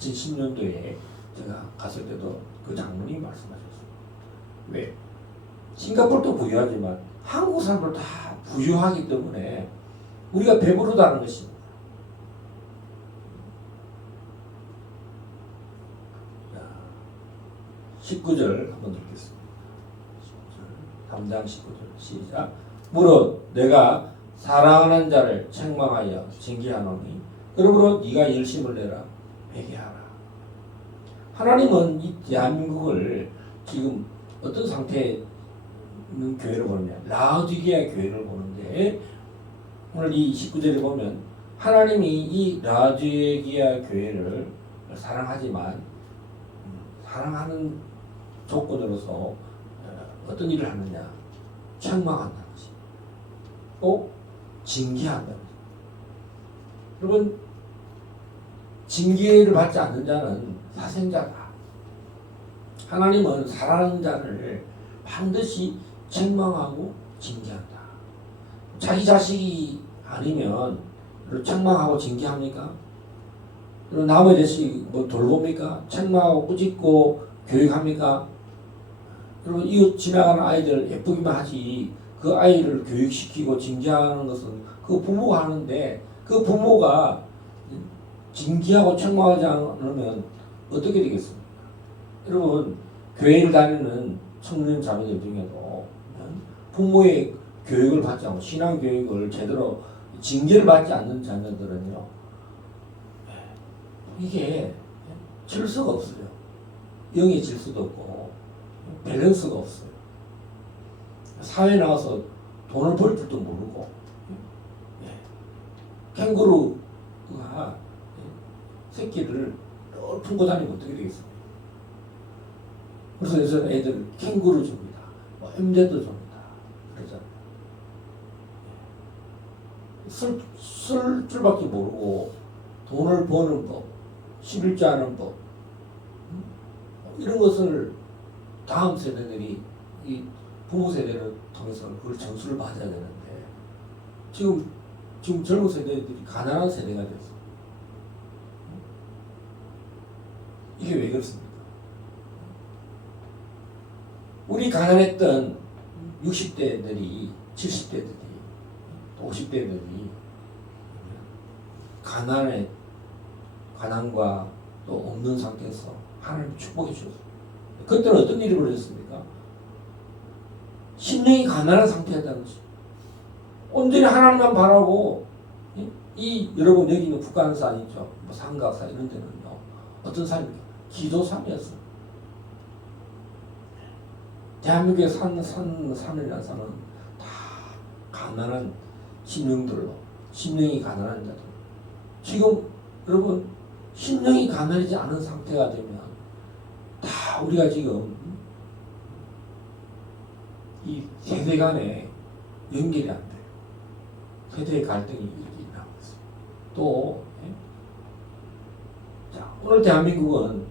2010년도에 제가 갔을 때도 그 장로님이 말씀하셨어요. 왜? 싱가포르도 부유하지만 한국 사람들 다 부유하기 때문에 우리가 배부르다는 것입니다. 19절 한번 읽겠습니다. 3장 19절 시작. 무릇 내가 사랑하는 자를 책망하여 징계하노니 그러므로 네가 열심을 내라 회개하라. 하나님은 이 대한민국을 지금 어떤 상태에 있는 교회를 보느냐, 라오디게아 교회를 보는데 오늘 이 19절에 보면 하나님이 이 라오디게아 교회를 사랑하지만 사랑하는 조건으로서 어떤 일을 하느냐, 책망한다는 것이, 또 징계한다는 것이. 여러분, 징계를 받지 않는 자는 사생자다. 하나님은 사랑하는 자를 반드시 책망하고 징계한다. 자기 자식이 아니면 책망하고 징계합니까? 남의 자식 뭐 돌봅니까? 책망하고 꾸짖고 교육합니까? 그리고 이웃 지나가는 아이들 예쁘기만 하지 그 아이를 교육시키고 징계하는 것은 그 부모가 하는데 그 부모가 징계하고 책망하지 않으면 어떻게 되겠습니까? 여러분, 교회를 다니는 청년 자매들 중에도 부모의 교육을 받지 않고 신앙 교육을 제대로 징계를 받지 않는 자녀들은요, 이게 질서가 없어요. 영의 질서도 없고 밸런스가 없어요. 사회에 나가서 돈을 벌 줄도 모르고, 캥거루가 새끼를 늘 품고 다니면 어떻게 되겠습니까? 그래서 요새 애들 캥거루 줍니다. 뭐 엠제도 줍니다. 그러잖아요. 쓸 줄밖에 모르고 돈을 버는 법, 11조 하는 법, 이런 것을 다음 세대들이 이 부모 세대를 통해서 그걸 전수를 받아야 되는데 지금 젊은 세대들이 가난한 세대가 됐어. 이게 왜 그렇습니까? 우리 가난했던 60대들이 70대들이 50대들이 가난과 또 없는 상태에서 하나님 축복해 주셨어요. 그때는 어떤 일이 벌어졌습니까? 심령이 가난한 상태였다는 것이죠. 온전히 하나님만 바라고, 여러분 여기 있는 북한산 있죠, 뭐 삼각산 이런 데는요, 어떤 산입니까? 기도산이었어요. 대한민국의 산이라는 산은 다 가난한 심령들로, 심령이 가난한 자들. 지금 여러분, 심령이 가난하지 않은 상태가 되면 다 우리가 지금 이 세대 간에 연결이 안 돼요. 세대의 갈등이 일어나고 있어요. 또, 자, 오늘 대한민국은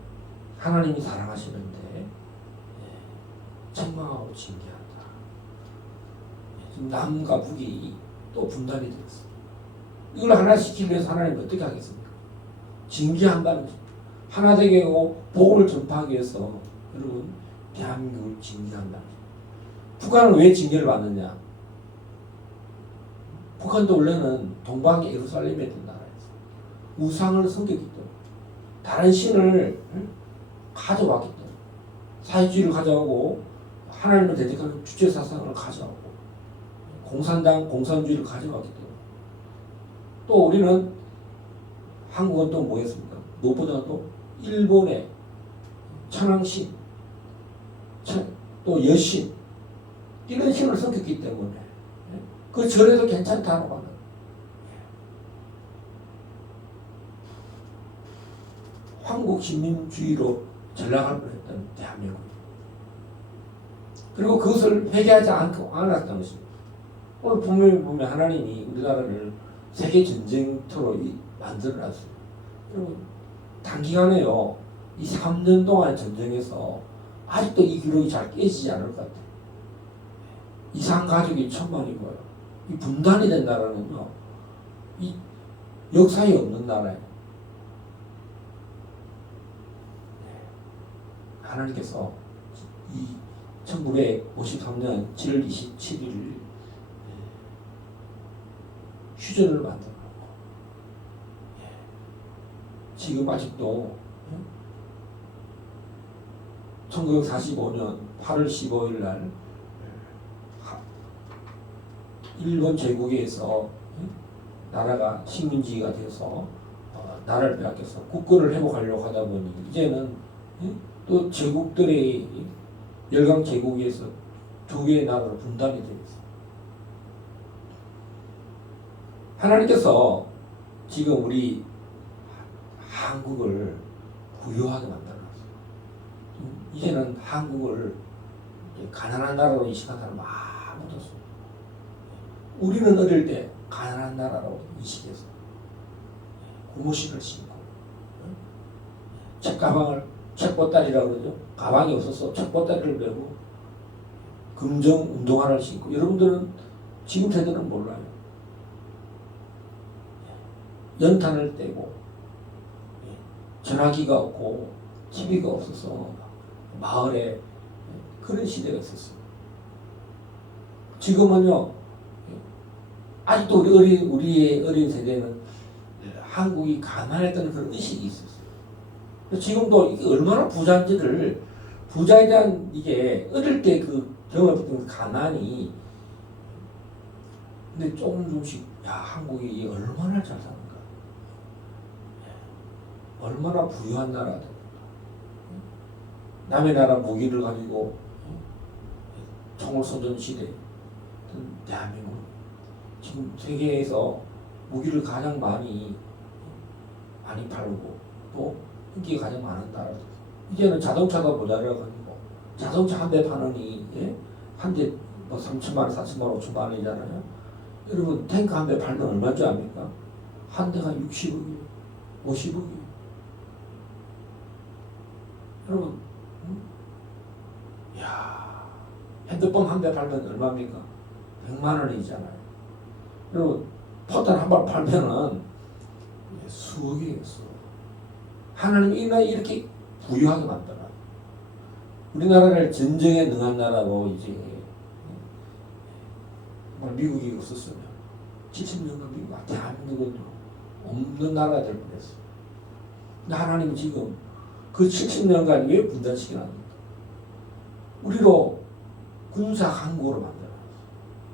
하나님이 사랑하시는데 책망하고 징계한다. 지금 남과 북이 또 분단이 되었어요. 이걸 하나 시키기 위해서 하나님이 어떻게 하겠습니까? 징계한다는 거죠. 하나 되게 하고 복음을 전파하기 위해서 여러분 대한민국을 징계한다는 거죠. 북한은 왜 징계를 받느냐? 북한도 원래는 동방의 예루살렘에 있던 나라였어요. 우상을 섬겼기 때문에, 다른 신을 가져왔기 때문에, 사회주의를 가져오고 하나님을 대적하는 주체 사상을 가져오고 공산당 공산주의를 가져왔기 때문에 또 우리는 한국은 또 뭐였습니까? 무엇보다도 일본의 천황신 또 여신 이런 신을 섬겼기 때문에 그 절에도 괜찮다라고 하는 한국 식민주의로 전락할 뻔했던 대한민국 그리고 그것을 회개하지 않았던 것입니다. 오늘 분명히 보면 하나님이 우리나라를 세계 전쟁터로 만들어놨어요. 그리고 단기간에요 이 3년 동안 전쟁에서 아직도 이 기록이 잘 깨지지 않을 것 같아요. 이산 가족이 1000만이고요. 이 분단이 된 나라는요, 이 역사에 없는 나라예요. 하나님께서 이 1953년 7월 27일 휴전을 만들어놓고 지금 아직도 1945년 8월 15일 날 일본 제국에서 나라가 식민지가 돼서 나라를 빼앗겨서 국권을 회복하려고 하다 보니 이제는 또 제국들의 열강 제국에서 두 개의 나라로 분단이 되었어요. 하나님께서 지금 우리 한국을 부유하게 만들어놨어요. 이제는 한국을 가난한 나라로 인식한 사람 아무도 없어요. 우리는 어릴 때 가난한 나라로 인식해서 고무신을 신고 책가방을 책보따리라고 그러죠. 가방이 없어서 책보따리를 메고 금정 운동화를 신고 여러분들은 지금 세대는 몰라요. 연탄을 떼고 전화기가 없고 TV가 없어서 마을에 그런 시대가 있었어요. 지금은요 아직도 우리의 어린 세대는 한국이 가난했던 그런 의식이 있었어요. 지금도 이게 얼마나 부자인지를 부자에 대한 이게 어릴 때 그 경험했던 가난이 근데 조금씩 야 한국이 이게 얼마나 잘 사는가 얼마나 부유한 나라다 남의 나라 무기를 가지고 총을 쏘던 시대 대한민국 지금 세계에서 무기를 가장 많이 팔고 또 인기가 가장 많은 나라도 이제는 자동차가 모자라가지고 자동차 한 대 파는이 한 대 뭐 3천만 원, 4천만 원, 5천만 원이잖아요. 여러분 탱크 한 대 팔면 얼마인지 압니까? 한 대가 60억이에요. 50억이에요. 여러분 야 핸드폰 한 대 팔면 얼마입니까? 100만 원이잖아요. 여러분 포탄 한 발 팔면은 수억이에요. 수억. 하나님이 이 나라 이렇게 부유하게 만들어. 우리나라를 전쟁에 능한 나라로 이제 미국이 없었으면 70년간 미국 대한민국은 없는 나라가 될 뻔했어요. 근데 하나님은 지금 그 70년간 왜 분단시켜놨는가? 우리로 군사 강국으로 만들어놨어요.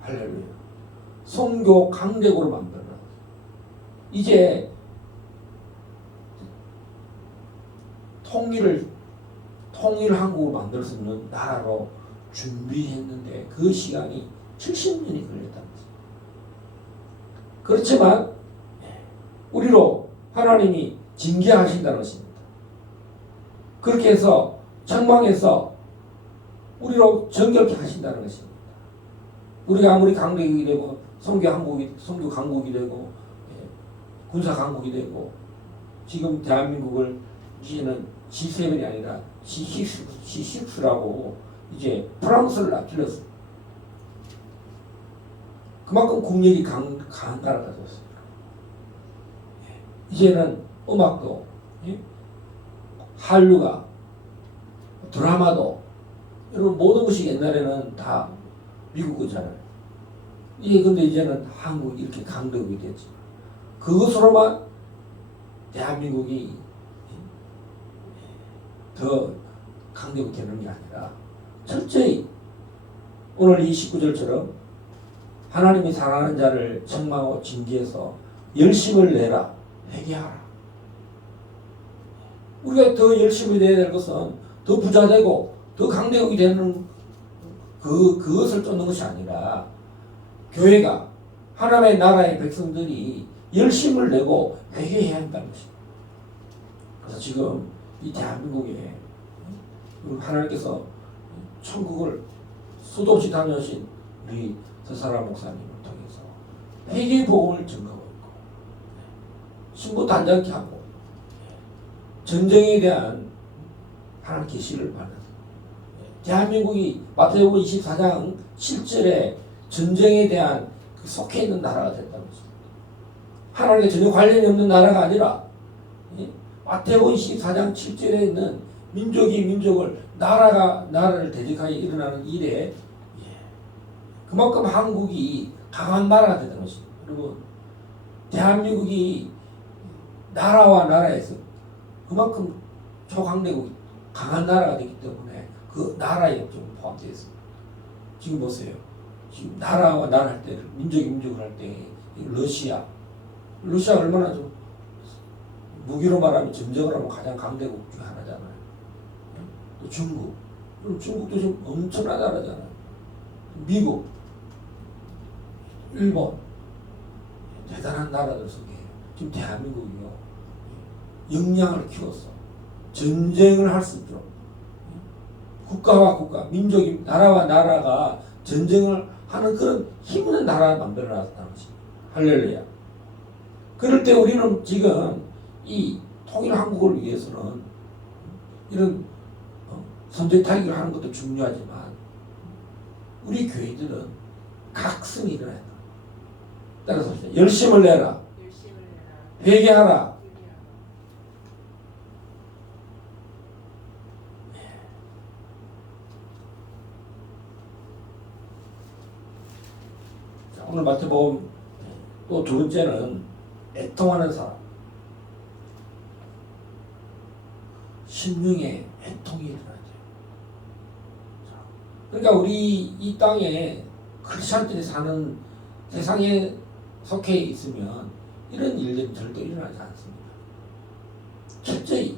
할렐루야. 선교 강대국으로 만들어놨어요. 이제 통일한국을 만들 수 있는 나라로 준비했는데 그 시간이 70년이 걸렸다는 거죠. 그렇지만 우리로 하나님이 징계하신다는 것입니다. 그렇게 해서 책망해서 우리로 정결케 하신다는 것입니다. 우리가 아무리 강대국이 되고 선교 강국이 되고 군사 강국이 되고 지금 대한민국을 이제는 G7이 아니라 G6라고 이제 프랑스를 앞질렀습니다. 그만큼 국력이 강한 나라가 되었습니다. 이제는 음악도 한류가 드라마도 여러분 모든 것이 옛날에는 다 미국 거잖아요. 이게 근데 이제는 한국이 이렇게 강대국이 됐지. 그것으로만 대한민국이 더 강대국이 되는 게 아니라 철저히 오늘 이 19절처럼 하나님이 사랑하는 자를 책망하고 징계해서 열심을 내라, 회개하라. 우리가 더 열심히 내야 될 것은 더 부자되고 더 강대국이 되는 그것을 쫓는 것이 아니라 교회가 하나님의 나라의 백성들이 열심을 내고 회개해야 한다는 것입니다. 그래서 지금 이 대한민국에 하나님께서 천국을 수도 없이 다녀오신 우리 서사라 목사님을 통해서 회개의 복음을 증거하고 있고 신부 단장케 하고 전쟁에 대한 하나님 계시를 받는 대한민국이 마태복음 24장 7절에 전쟁에 대한 그 속해 있는 나라가 됐다는 것입니다. 하나님과 전혀 관련이 없는 나라가 아니라 마태복음 24장 7절에 있는 민족이 민족을 나라가 나라를 대적하여 일어나는 일에 그만큼 한국이 강한 나라가 된다는 것입니다. 그리고 대한민국이 나라와 나라에서 그만큼 초강대국이 강한 나라가 되기 때문에 그 나라에 좀 포함되어 있습니다. 지금 보세요. 지금 나라와 나라 할 때, 민족이 민족을 할 때 러시아 얼마나 좀 무기로 말하면 전쟁을 하면 가장 강대국 중 하나잖아요. 또 중국도 지금 엄청난 나라잖아요. 미국, 일본 대단한 나라들 속에 지금 대한민국이요 역량을 키워서 전쟁을 할 수 있도록 국가와 국가, 민족이 나라와 나라가 전쟁을 하는 그런 힘있는 나라를 만들어놨다는 것입니다. 할렐루야. 그럴 때 우리는 지금 이 통일 한국을 위해서는 이런 선제 타격을 하는 것도 중요하지만 우리 교회들은 각성이 일어나야 된다. 따라서 열심을 내라. 회개하라. 자, 오늘 마태복음 또 두 번째는 애통하는 사람. 심령에 애통이 일어나야 돼요. 그러니까 우리 이 땅에 크리스천들이 사는 세상에 속해 있으면 이런 일들이 절대 일어나지 않습니다. 철저히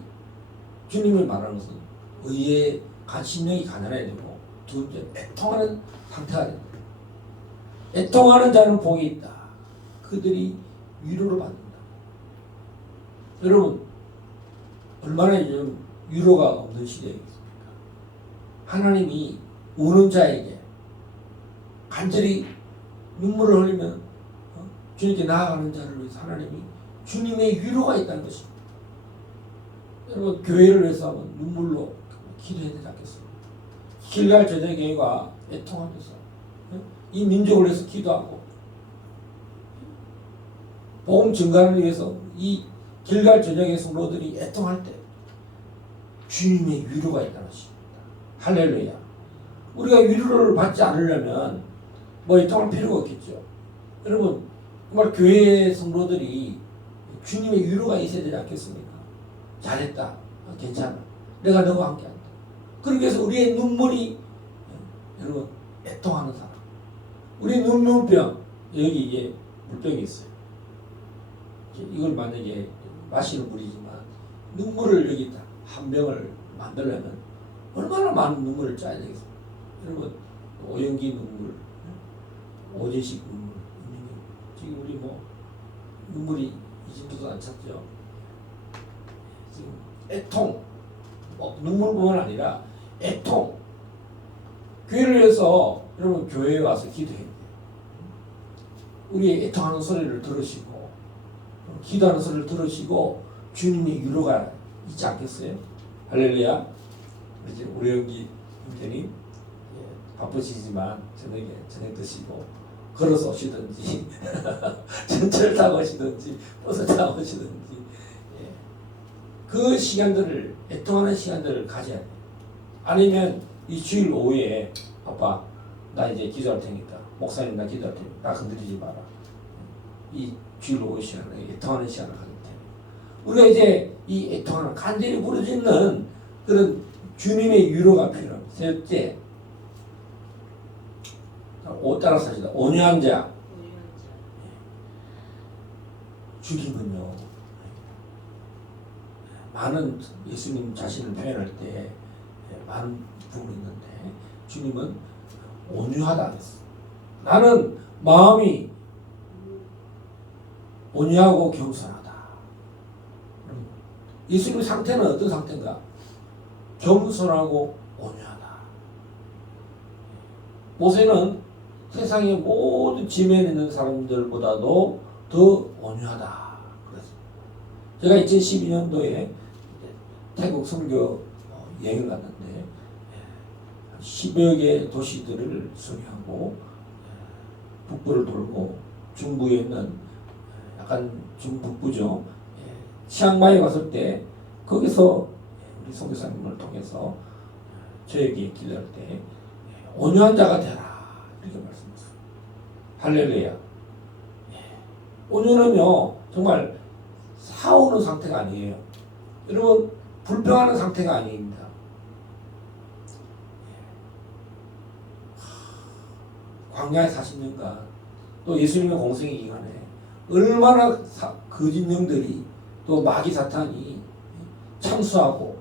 주님이 말하는 것은 의의 심령이 가난해야 되고 두 번째 애통하는 상태가 됩니다. 애통하는 자는 복이 있다. 그들이 위로를 받는다. 여러분 얼마나 요즘 위로가 없는 시대이겠습니까? 하나님이 우는 자에게 간절히 눈물을 흘리면 주님께 나아가는 자를 위해서 하나님이 주님의 위로가 있다는 것입니다. 여러분 교회를 위해서 하면 눈물로 기도해야 되지 않겠습니까? 길갈 제자교회가 애통하면서 이 민족을 위해서 기도하고 복음 증가를 위해서 이 길갈 제자교회 성도들이 애통할 때 주님의 위로가 있다는 것입니다. 할렐루야. 우리가 위로를 받지 않으려면 뭐 애통할 필요가 없겠죠. 여러분 정말 교회 성도들이 주님의 위로가 있어야 되지 않겠습니까? 잘했다. 괜찮아. 내가 너와 함께한다. 그러기 위해서 우리의 눈물이 여러분 애통하는 사람. 우리 눈물병 여기 이게 물병이 있어요. 이걸 만약에 마시는 물이지만 눈물을 여기 한 병을 만들려면 얼마나 많은 눈물을 짜야 되겠습니까? 여러분 오연기 눈물, 오제식 눈물, 지금 우리 뭐 눈물이 이 정도도 안 찼죠. 지금 애통, 눈물뿐만 아니라 애통. 교회를 위해서 여러분 교회에 와서 기도해야 돼요. 우리의 애통하는 소리를 들으시고 기도하는 소리를 들으시고 주님의 위로가 있지 않겠어요? 할렐루야. 이제 우리 형기 형제님 바쁘시지만 저녁에 저녁 드시고 걸어서 오시든지 전철 타고 오시든지 버스 타고 오시든지 그 시간들을 애통하는 시간들을 가져야 돼요. 아니면 이 주일 오후에 아빠 나 이제 기도할 테니까 목사님 나 기도할 테니까 나 건드리지 마라. 이 주일 오후 시간에 애통하는 시간을 가기 때문에 우리가 이제 이 애통하는 간절히 부르짖는 그런 주님의 위로가 필요합니다. 셋째, 따라서 하시다. 온유한 자. 주님은요, 많은 예수님 자신을 표현할 때 많은 부분이 있는데 주님은 온유하다 했어. 나는 마음이 온유하고 겸손하다. 예수님의 상태는 어떤 상태인가? 겸손하고 온유하다. 모세는 세상의 모든 지면에 있는 사람들보다도 더 온유하다. 그랬습니다. 제가 2012년도에 태국 선교 여행을 갔는데 10여 개 도시들을 소개하고 북부를 돌고 중부에 있는 약간 중북부죠. 치앙마이에 왔을 때 거기서 우리 선교사님을 통해서 저에게 기도할 때 온유한 자가 되라 이렇게 말씀하셨어요. 할렐루야. 온유는요 정말 싸우는 상태가 아니에요. 여러분 불평하는 상태가 아닙니다. 광야의 40년간 또 예수님의 공생의 기간에 얼마나 거짓 영들이 또 마귀 사탄이 참수하고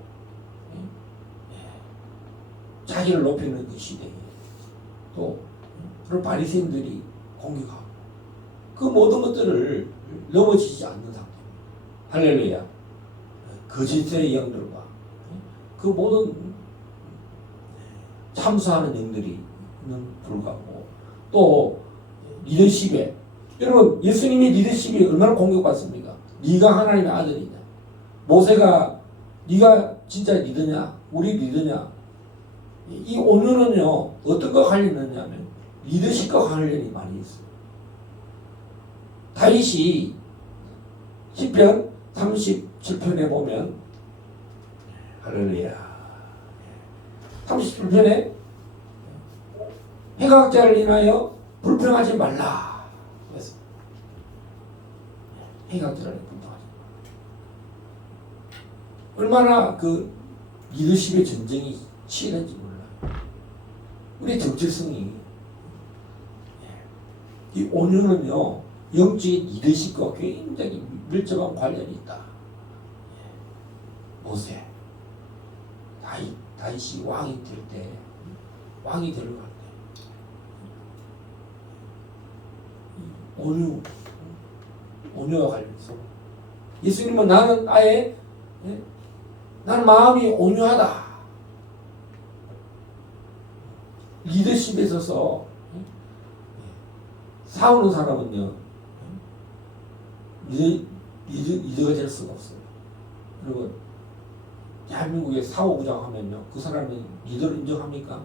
자기를 높이는 그 시대에 또 그런 바리새인들이 공격하고 그 모든 것들을 넘어지지 않는 상태입니다. 할렐루야. 거짓의 영들과 그 모든 참수하는 영들이 불구하고 또 리더십에 여러분 예수님의 리더십이 얼마나 공격받습니까? 네가 하나님의 아들이냐? 모세가 네가 진짜 리더냐? 우리 리더냐? 이 온유는요 어떤 거 관련했냐면 리더십과 관련이 많이 있어요. 다윗이 시편 37편에 보면 할렐루야 37편에 해각자를 인하여 불평하지 말라 그랬어요. 해각자를 불평하지 말라. 얼마나 그 리더십의 전쟁이 치열한지 몰라요. 우리 정체성이 이 온유는요 영적인 리더십과 굉장히 밀접한 관련이 있다. 모세 다윗이 왕이 될 때 왕이 되려고 할 때 온유와 관련해서 예수님은 나는 아예 나는 마음이 온유하다. 리더십에 있어서 싸우는 사람은요 리더가 될 수가 없어요. 그리고 대한민국에 사오부장 하면요 그 사람이 리더를 인정합니까?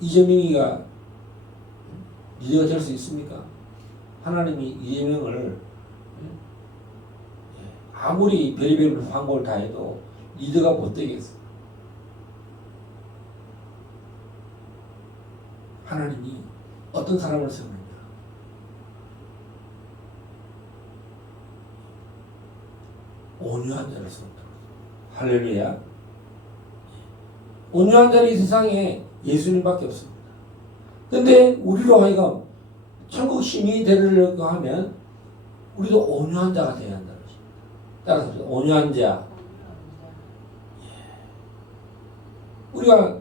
이재명이가 리더가 될 수 있습니까? 하나님이 이재명을 아무리 별의별 방법을 다 해도 리더가 못 되겠어. 하나님이 어떤 사람을 세우느냐? 온유한 자를 세운다. 할렐루야. 온유한 자는 이 세상에 예수님밖에 없습니다. 근데 우리로 하여금 천국 시민이 되려고 하면 우리도 온유한 자가 되어야 한다는 것입니다. 따라서 온유한 자. 우리가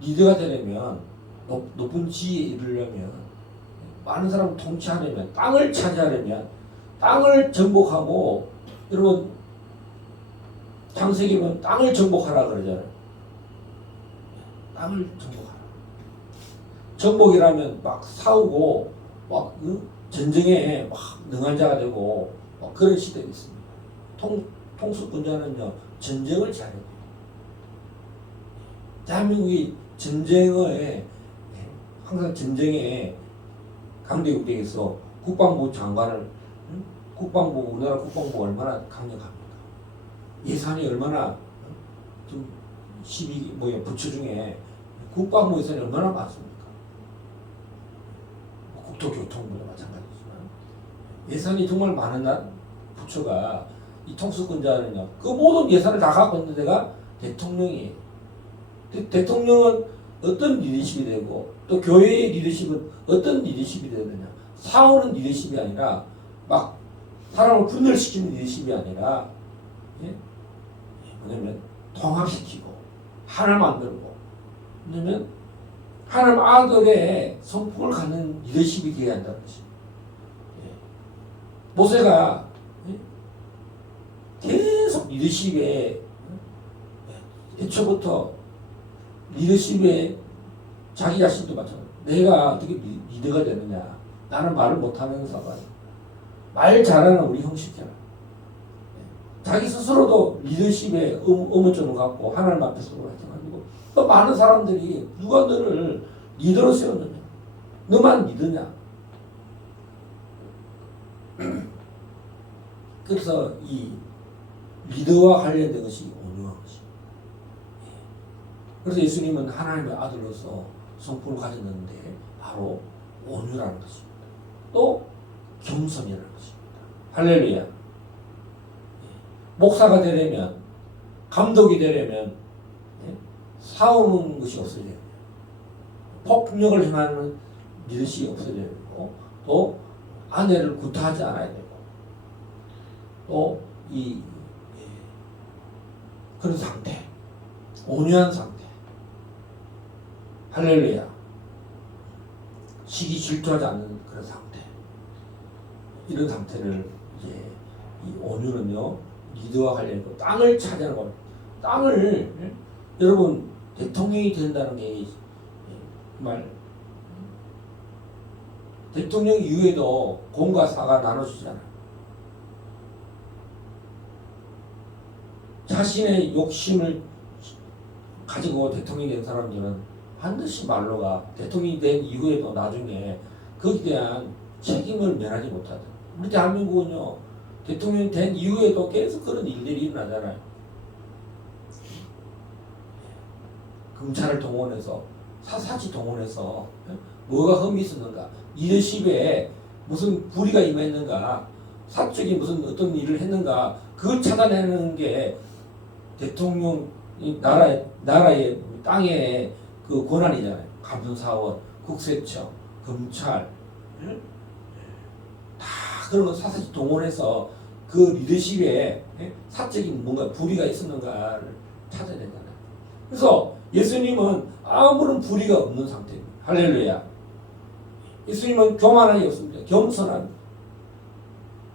리더가 되려면 높은 지위에 이르려면 많은 사람을 통치하려면 땅을 차지하려면 땅을 정복하고 여러분 창세기면 땅을 정복하라 그러잖아요. 땅을 정복하라. 정복이라면 막 싸우고 막 전쟁에 막 능한 자가 되고 막 그런 시대가 있습니다. 통수권자는요 전쟁을 잘해요. 대한민국이 전쟁에 항상 전쟁에 강대국대에서 국방부 장관을 우리나라 국방부 얼마나 강력합니까? 예산이 얼마나 좀 부처 중에 국방부 예산이 얼마나 많습니까? 국토교통부도 마찬가지지만 예산이 정말 많은 부처가 이 통수권자는요. 그 모든 예산을 다 갖고 있는 데가 대통령이에요. 대통령은 어떤 리더십이 되고 또 교회의 리더십은 어떤 리더십이 되느냐. 사오는 리더십이 아니라 막 사람을 분열시키는 리더십이 아니라 예? 뭐냐면 통합시키고 하나 만들고 뭐냐면 하나님 아들의 성품을 갖는 리더십이 되어야 한다는 것입니다. 예. 모세가 예? 계속 리더십에 애초부터 리더십에 자기 자신도 마찬가지로 내가 어떻게 리더가 되느냐. 나는 말을 못하면서가 말 잘하는 우리 형식이야. 자기 스스로도 리더십에 의문점을 갖고 하나님 앞에서 가지고 또 많은 사람들이 누가 너를 리더로 세웠느냐. 너만 리더냐. 그래서 이 리더와 관련된 것이 온유한 것입니다. 그래서 예수님은 하나님의 아들로서 성품을 가졌는데 바로 온유라는 것입니다. 또 겸손이라는 것입니다. 할렐루야. 목사가 되려면 감독이 되려면 싸우는 것이 없어져야 돼요. 폭력을 행하는 리더십이 없어져야 되고 또 아내를 구타하지 않아야 되고 또 이 그런 상태, 온유한 상태. 할렐루야. 시기 질투하지 않는 그런 상태. 이런 상태를 이제 이 온유는요 리더와 관련있고 땅을 차지하는 것. 땅을 여러분 대통령이 된다는 게 정말 대통령 이후에도 공과 사가 나눠지잖아요. 자신의 욕심을 가지고 대통령이 된 사람들은 반드시 말로가 대통령이 된 이후에도 나중에 거기에 대한 책임을 면하지 못하죠. 우리 대한민국은요 대통령이 된 이후에도 계속 그런 일들이 일어나잖아요. 검찰을 동원해서 사사치 동원해서 뭐가 흠이 있었는가, 리더십에 무슨 불의가 임했는가, 사적인 무슨 어떤 일을 했는가, 그걸 찾아내는 게 대통령 나라의 땅의 그 권한이잖아요. 감사원, 국세청, 검찰 다 그런 거 사사치 동원해서 그 리더십에 사적인 뭔가 불의가 있었는가를 찾아야 되잖아요. 그래서 예수님은 아무런 불의가 없는 상태입니다. 할렐루야. 예수님은 교만함이 없습니다. 겸손한.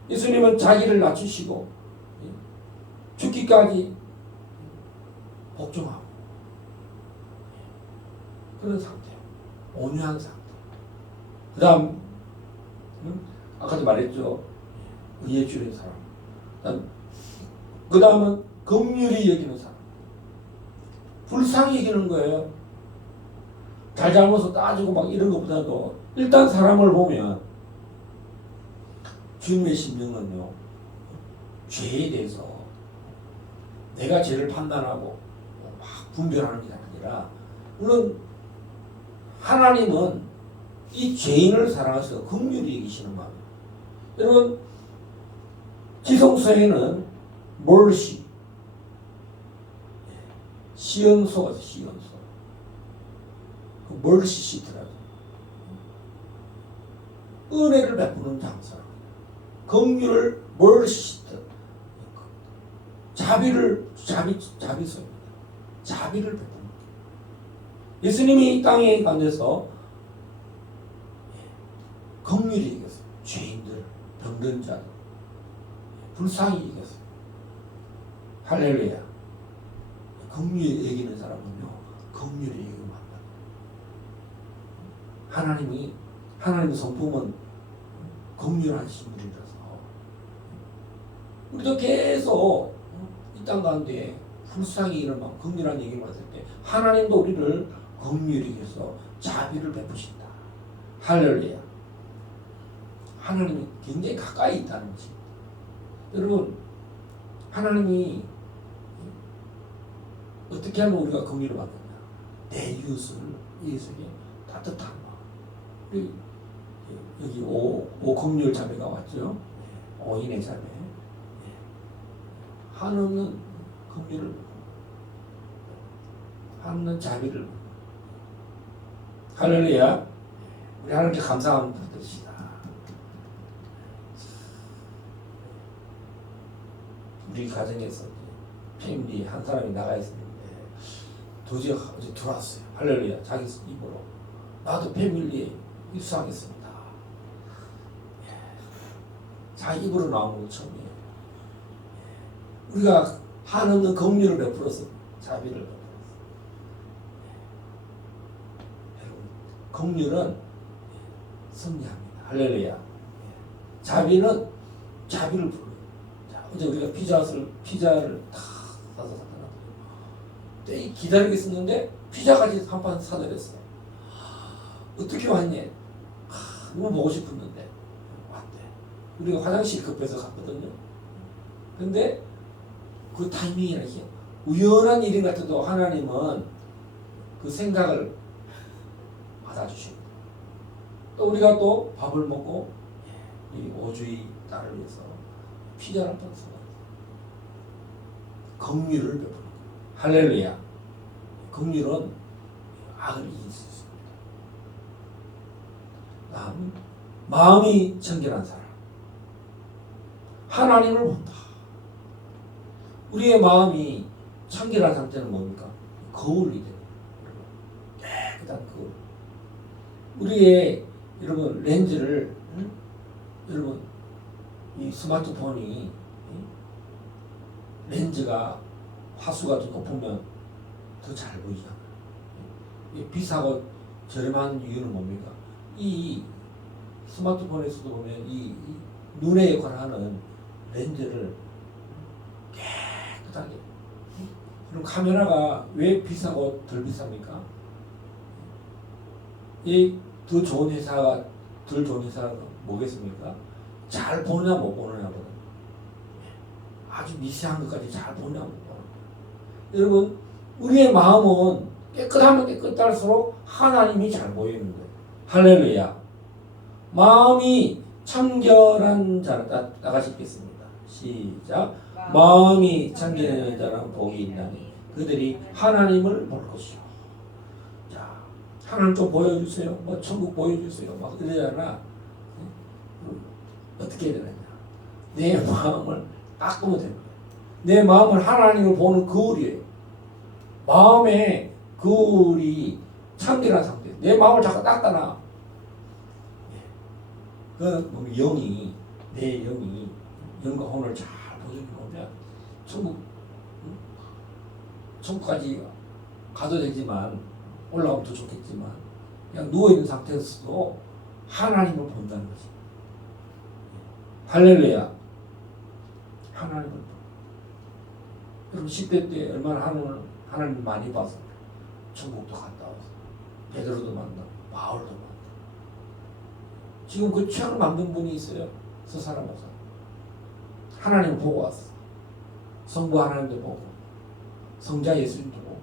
예수님은 자기를 낮추시고 죽기까지 복종하고 그런 상태예요. 온유한 상태. 그 다음 아까도 말했죠. 의에 주는 사람. 그 다음은 긍휼히 여기는 사람. 불쌍히 여기는 거예요. 잘잘못을 따지고 막 이런 것보다도 일단 사람을 보면 주님의 심령은요 죄에 대해서 내가 죄를 판단하고 막 분별하는 게 아니라 물론 하나님은 이 죄인을 사랑해서 긍휼히 여기시는 마음. 여러분 지성서에는 멀시 시연소가 있어요. 시연소. 그 멀시 시트라고. 은혜를 베푸는 장사. 긍휼을 멀시 시트. 자비소입니다. 자비를 베푸는. 예수님이 이 땅에 가운데서 긍휼히 여겼어요. 죄인들, 병든 자들, 불쌍히 여겼어요. 할렐루야. 긍휼히 여기는 사람은요, 긍휼히 여기면 안 돼요. 하나님의 성품은 긍휼하신 분이라서 우리도 계속 이 땅 가운데 불쌍히 이런 막 긍휼한 얘기를 했을 때 하나님도 우리를 긍휼히 해서 자비를 베푸신다. 할렐루야. 하나님이 굉장히 가까이 있다는 것입니다. 여러분 하나님이 어떻게 하면 우리가 긍휼을 받느냐. 내 이웃을 이웃에게 따뜻한 마음. 여기 오 긍휼 자매가 왔죠. 오인의 자매. 한없는 긍휼을, 한없는 자비를. 할렐루야. 우리 하나님께 감사함 드립시다. 우리 가정에서 패밀리 한 사람이 나가 있었는데 도저히 어제 들어왔어요. 할렐루야. 자기 입으로 나도 패밀리에 입수하겠습니다. 자기 입으로 나온 건 처음이에요. 우리가 한없는 긍휼을 베풀어서 자비를 베풀었어요. 여러분, 긍휼은 승리합니다. 할렐루야. 자비는 자비를 불러요. 자, 어제 우리가 피자를 다 사서 갖다 놨어요. 기다리고 있었는데 피자까지 한 판 사드렸어요. 어떻게 왔니? 너무 보고 싶었는데 왔대. 우리가 화장실 급해서 갔거든요. 근데 그 타이밍이라기 우연한 일인 같아도 하나님은 그 생각을 받아주십니다. 또 우리가 또 밥을 먹고 이 5주의 딸을 위해서 피자를 한 판 사왔어요. 긍휼을 베푸는 거예요. 할렐루야. 긍휼은 악을 이길 수 있습니다. 다음, 마음이 청결한 사람. 하나님을 본다. 우리의 마음이 청결한 상태는 뭡니까? 거울이 되는 거예요. 깨끗한 거울. 우리의 여러분 렌즈를 여러분 이 스마트폰이 렌즈가 화수가 더 높으면 더 잘 보이잖아요. 비싸고 저렴한 이유는 뭡니까? 이 스마트폰에서도 보면 이 눈의 역할을 하는 렌즈를 깨끗하게. 그럼 카메라가 왜 비싸고 덜 비쌉니까? 이 더 좋은 회사가 덜 좋은 회사가 뭐겠습니까? 잘 보느냐 못 보느냐보다 아주 미세한 것까지 잘 보느냐 못 보느냐. 여러분 우리의 마음은 깨끗하면 깨끗할수록 하나님이 잘 보이는 거예요. 할렐루야. 마음이 청결한 자는 나가시 읽겠습니다. 시작. 마음이 청결한 자는 복이 있나니 그들이 하나님을 볼 것이요. 자, 하나님 좀 보여주세요. 뭐 천국 보여주세요. 막 이러잖아. 어떻게 해야 되느냐? 내 마음을 닦으면 되는 거예요. 내 마음을 하나님을 보는 거울이에요. 마음에 거울이 청결한 상태. 내 마음을 자꾸 닦아놔. 그 영이 내 영이 영과 혼을 잘 보여주면 천국까지 가도 되지만 올라오면 더 좋겠지만 그냥 누워있는 상태에서도 하나님을 본다는 거지. 할렐루야. 하나님을 봐. 여러분 10대 때 얼마나 하나님 많이 봐서 천국도 갔다 와서 베드로도 만나고 바울도 만나고 지금 그 책을 만든 분이 있어요. 서사라 목사. 하나님을 보고 왔어. 성부 하나님도 보고 성자 예수님도 보고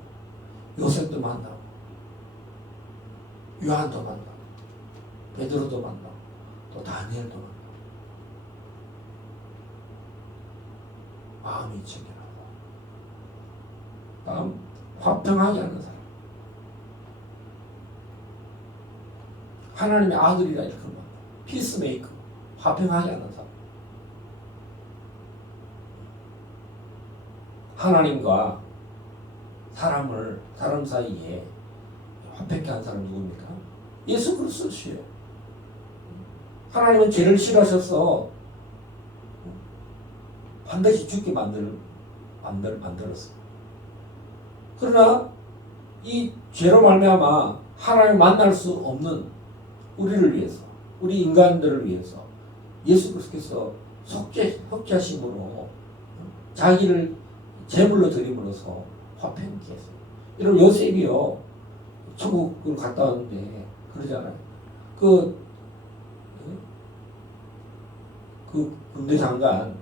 요셉도 만나고 요한도 만나고 베드로도 만나고 또 다니엘도 만나고 마음이 청결하고. 다음 화평하지 않는 사람. 하나님의 아들이라 이렇게 말. 피스메이커. 화평하지 않는 사람. 하나님과 사람 사이에 화평케 한 사람 누굽니까? 예수 그리스도시요. 하나님은 죄를 싫어하셔서 반드시 죽게 만들었어. 그러나 이 죄로 말미암아 하나님을 만날 수 없는 우리를 위해서, 우리 인간들을 위해서 예수 그리스도께서 속죄하심으로 자기를 제물로 드림으로써 화평케 했어요. 여러분 요셉이요 천국을 갔다 왔는데 그러잖아요. 그 군대 장관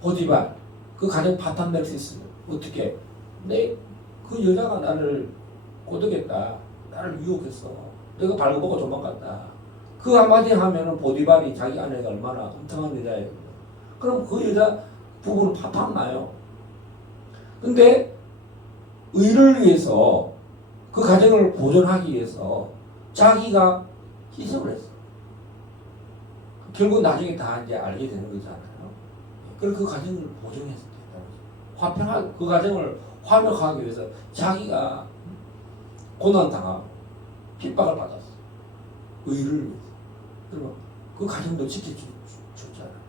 보디발 그 가정 파탄될 수 있어요. 어떻게? 그 여자가 나를 꼬드겠다. 나를 유혹했어. 내가 발굽보고 도망갔다. 그 한마디 하면은 보디발이 자기 아내가 얼마나 엉뚱한 여자예요. 그럼 그 여자 부부는 파탄 나요. 근데 의를 위해서 그 가정을 보존하기 위해서 자기가 희생을 했어. 결국 나중에 다 이제 알게 되는 거잖아요. 그래서 그 가정을 보존했을 때 화평한 그 가정을 화목하기 위해서 자기가 고난 당하고 핍박을 받았어. 의를 위해서. 그러면 그 가정도 지켜줬잖아요.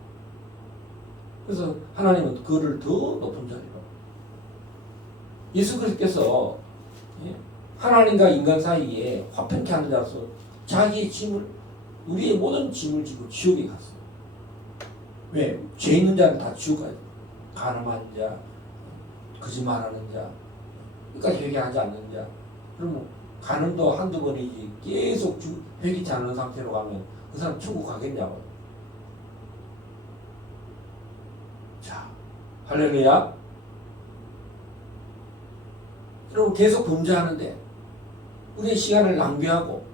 그래서 하나님은 그를 더 높은 자리로. 예수 그리스도께서 하나님과 인간 사이에 화평케 하는 자로서 자기의 짐을 우리의 모든 짐을 지고 지옥에 갔어요. 왜? 죄 있는 자는 다 지옥 가요. 가늠한 자, 거짓말하는 자, 끝까지 회개하지 않는 자. 그러면 가늠도 한두 번이지 계속 회개치 않는 상태로 가면 그 사람 천국 가겠냐고. 자, 할렐루야. 여러분 계속 범죄하는데 우리의 시간을 낭비하고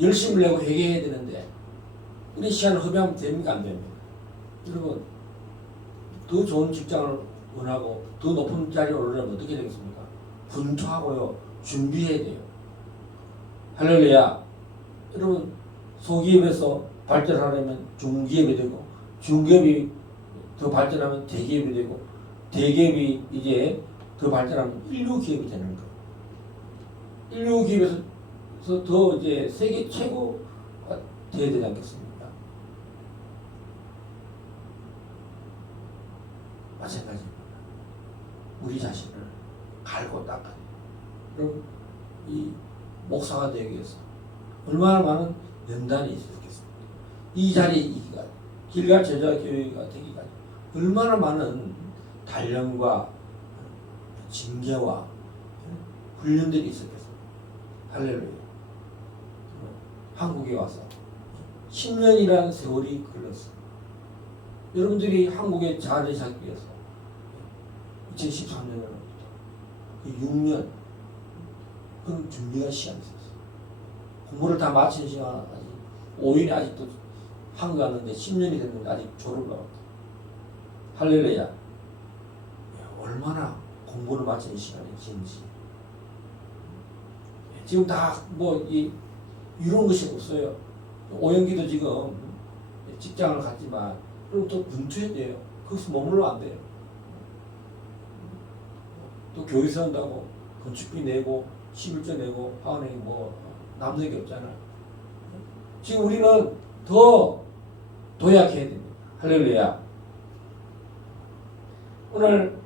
열심을 내고 회개해야 되는데 우리 시간을 허비하면 됩니까? 안 됩니까? 여러분 더 좋은 직장을 원하고 더 높은 자리에 오르려면 어떻게 되겠습니까? 분투하고요. 준비해야 돼요. 할렐루야. 여러분 소기업에서 발전하려면 중기업이 되고 중기업이 더 발전하면 대기업이 되고 대기업이 이제 더 발전하면 인류기업이 되는 거예요. 인류기업에서 더 이제 세계 최고가 돼야 되지 않겠습니까? 마찬가지입니다. 우리 자신을 갈고 닦아야 그럼 이 목사가 되기 위해서 얼마나 많은 연단이 있었겠습니까? 이 자리에 이기가 길갈 제자 교회가 되기까지 얼마나 많은 단련과 징계와 훈련들이 있었겠습니까? 할렐루야. 한국에 와서 10년이라는 세월이 흘렀어요. 여러분들이 한국에 자리 잡기 위해서 2013년으로부터 6년 그런 준비가 시간이 있었어요. 공부를 다 마친 시간 아직 5인이 아직도 한국 갔는데 10년이 됐는데 아직 졸업을 나왔다. 할렐루야. 얼마나 공부를 마치는 시간이 긴지. 지금 다 뭐 이런 것이 없어요. 오영기도 지금 직장을 갔지만 그럼 또 분투해야 돼요. 거기서 머물러 안 돼요. 또 교회에서 한다고 건축비 내고 11조 내고 하원에 뭐 남는 게 없잖아요. 지금 우리는 더 도약해야 됩니다. 할렐루야. 오늘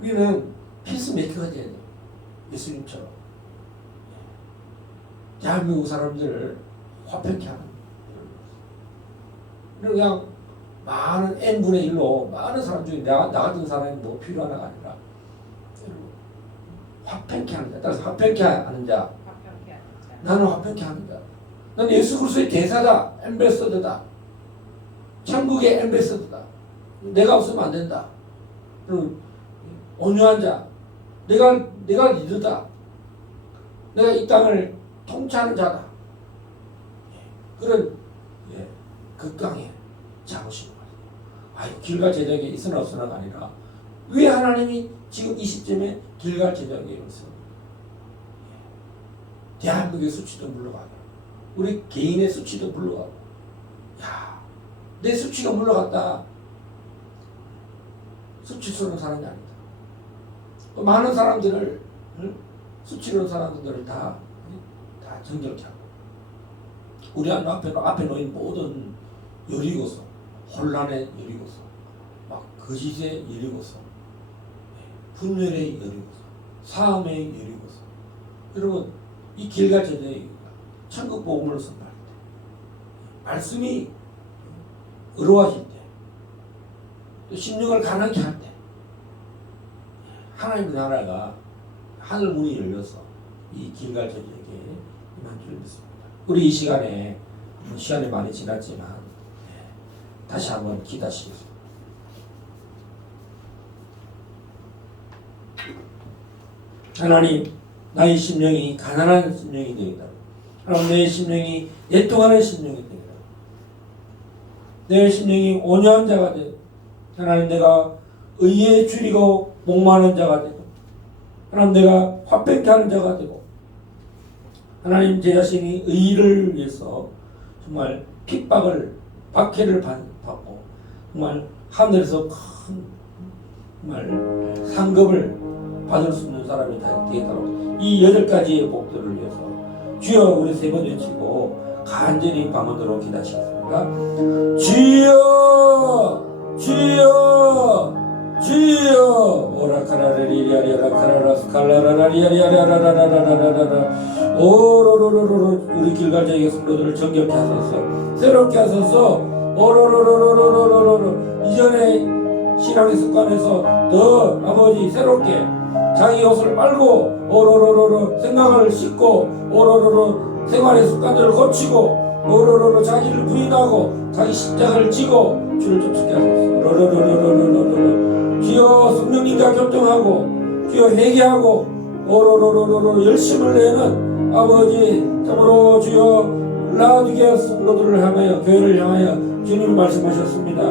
우리는 피스메이커가 돼야 돼요. 예수님처럼. 대한민국 사람들을 화평케 하는 그냥 많은 n분의 1로 많은 사람 중에 나 같은 사람이 뭐 필요하나가 아니라 화평케 하는 자. 따라서 화평케 하는 자. 나는 화평케 하는 자. 나는 예수 그리스도의 대사다. 엠베서더다. 천국의 엠베서더다. 내가 없으면 안 된다. 그리고 온유한 자. 내가 리더다. 내가 이 땅을 통치하는 자다. 그런 극강의 자부심을 가지고 길갈 제자에게 있으나 없으나가 아니라 왜 하나님이 지금 이 시점에 길갈 제자에게 있어? 대한민국의 수치도 물러가고 우리 개인의 수치도 물러가고 내 수치가 물러갔다. 수치스러운 사람이 아니다. 많은 사람들을 수치스러운 사람들을 다 정결케 하고 우리 앞에 놓인 모든 여리고서 혼란의 여리고서 막 거짓의 여리고서 분열의 여리고서 사함의 여리고서 여러분 이 길갈 제자의 천국 복음을 선포할 때 말씀이 어려워질 때 또 심령을 가난케 할 때 하나님의 나라가 하늘 문이 열려서 이 길갈 제자에게 임한 줄 믿습니다. 우리 이 시간에 시간이 많이 지났지만 다시 한번 기도하시겠습니다. 하나님, 나의 심령이 가난한 심령이 되겠다. 하나님, 내 심령이 애통하는 심령이 되겠다. 내 심령이 온유한 자가 되고 하나님 내가 의에 줄이고 목마른 자가 되고 하나님 내가 화평케 하는 자가 되고 하나님 제 자신이 의를 위해서 정말 핍박을 박해를 받고 정말 하늘에서 큰 정말 상급을 받을 수 있는 사람이 되겠다고 이 8가지의 복들을 위해서 주여 우리 3번 외치고 간절히 밤으로 기도하시겠습니다. 주여 주여 주여 오라카라리리아리아라카라라 스칼라라리아리아라라라라라라라 오로로로로로 우리 길갈자의 성도들을 정결케 하소서 새롭게 하소서 오로로로로로로로로 이전에 신앙의 습관에서 더 아버지 새롭게 자기 옷을 빨고 오로로로로 생각을 씻고 오로로로 생활의 습관들을 고치고 오로로로 자기를 부인하고 자기 십자가를 지고 주를 쫓게 하소서 오로로로로로로로 주여 성령님과 결정하고 주여 회개하고 오로로로로로 열심을 내는 아버지 참으로 주여 라우디게 성도들을 향하여 교회를 향하여 주님 말씀하셨습니다.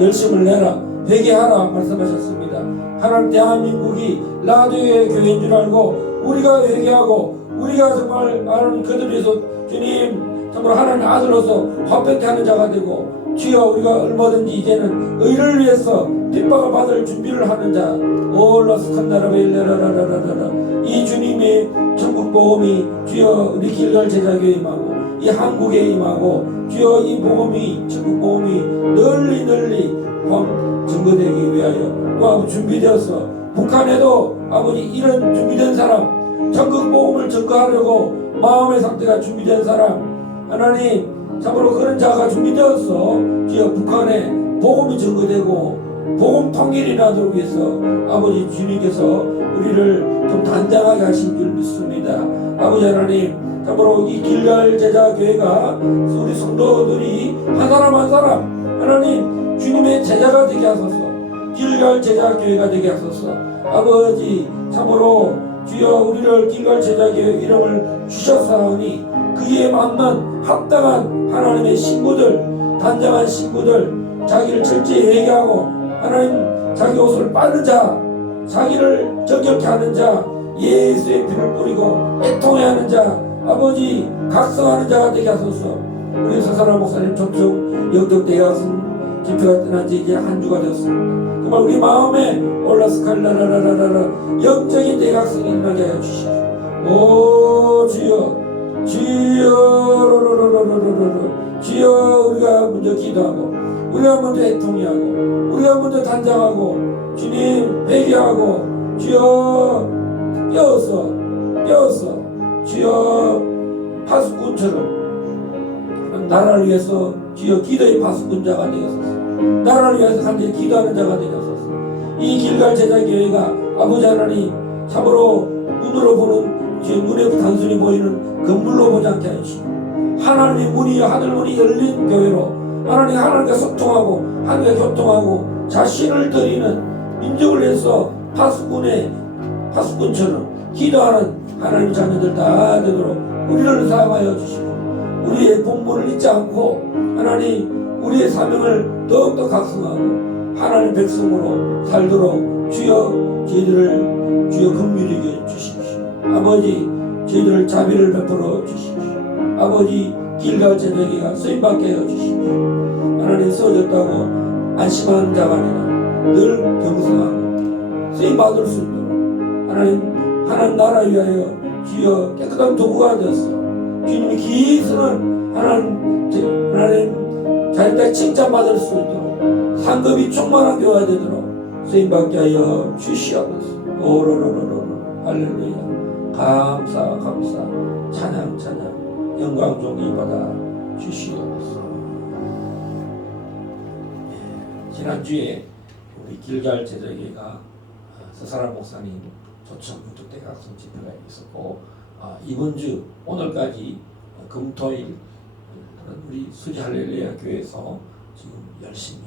열심을 내라 회개하라 말씀하셨습니다. 하나님 대한민국이 라우디게 교회인 줄 알고 우리가 회개하고 우리가 정말 하나님 그들에서 주님 참으로 하나님 아들로서 화평케 하는 자가 되고 주여 우리가 얼마든지 이제는 의를 위해서 핍박을 받을 준비를 하는 자 올라스칸나라베일레라라라라라 이 주님의 천국 복음이 주여 우리 길갈 제자교회 임하고 이 한국에 임하고 주여 이 복음이 천국 복음이 널리 증거되기 위하여 또 아버지 준비되어서 북한에도 아버지 이런 준비된 사람 천국 복음을 증거하려고 마음의 상태가 준비된 사람 하나님 참으로 그런 자가 준비되어서 주여 북한에 복음이 증거되고 복음 통일이 나도록 위해서 아버지 주님께서 우리를 좀 단장하게 하신 줄 믿습니다. 아버지 하나님 참으로 이 길갈 제자 교회가 우리 성도들이 한 사람 한 사람 하나님 주님의 제자가 되게 하소서 길갈 제자 교회가 되게 하소서 아버지 참으로 주여 우리를 길갈 제자 교회 이름을 주셨사오니 그에 맞는 합당한 하나님의 신부들 단장한 신부들 자기를 철저히 회개하고 하나님 자기 옷을 빠는 자 자기를 정결케 하는 자 예수의 피를 뿌리고 애통해 하는 자 아버지 각성하는 자가 되게 하소서. 우리 서사람 목사님 초청 영적 대학생 집회가 떠난 지 이제 한 주가 되었습니다. 정말 우리 마음에 올라스칼라라라라라 영적인 대학생이 일어나게 하여 주시오. 오 주여 주여 주여 우리가 먼저 기도하고 우리가 먼저 애통해하고 우리가 먼저 단장하고 주님 회개하고 주여 깨어서 주여 파수꾼처럼 나라를 위해서 주여 기도의 파수꾼자가 되었소서. 나라를 위해서 간절히 기도하는 자가 되었소서. 이 길갈 제자교회가 아버지 하나님 참으로 눈으로 보는 지금 눈에 단순히 보이는 건물로 보지 않게 하시고 하나님의 문이 하늘 문이 열린 교회로 하나님과 소통하고 하나님과 교통하고 자신을 드리는 민족을 위해서 파수꾼처럼 기도하는 하나님 자녀들 다 되도록 우리를 사용하여 주시고 우리의 본분을 잊지 않고 하나님 우리의 사명을 더욱더 각성하고 하나님 백성으로 살도록 주여 저희들을 주여 긍휼히 여겨 주십시오. 아버지 저희들을 자비를 베풀어 주십시오. 아버지 길갈 제자교회가 쓰임받게 하여 주십시오. 하나님 쓰어졌다고 안심하는 자가 아니라 늘 경성하고 쓰임받을 수 있도록 하나님 나라 위하여 주여 깨끗한 도구가 되었어. 주님이 기스는 하나님 자기가 칭찬받을 수 있도록 상급이 충만한 교회가 되도록 쓰임받게 하여 주시옵소서. 오로로로로 할렐루야. 감사 찬양 영광 존귀 받아 주시옵소서. 지난주에 우리 길갈 제자교회가 서사람 목사님 초청 유tuk대각성 집회가 있었고 이번 주 오늘까지 금토일 우리 수지 할렐루야 교회에서 지금 열심히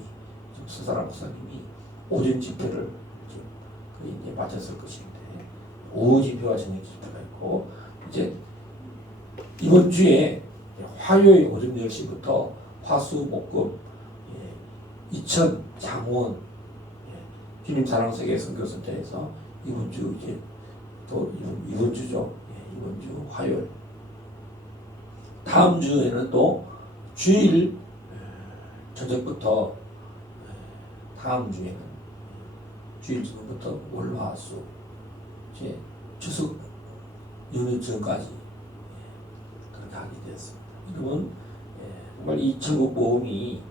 서사람 목사님이 오전 집회를 지금 이제 마쳤을 것인데 오후 집회와 저녁 집회가 있고 이제 이번 주에 화요일 오전 10시부터 화수목금 이천 장원 주님 사랑 세계 선교선자에서 이번 주 이제 또 이번 주죠. 이번 주 화요일. 다음 주에는 또 주일 저녁부터 다음 주에는 주일 저녁부터 월화수 이제 추석 연휴 전까지 그렇게 하게 되었습니다. 여러분 정말 이 천국 보험이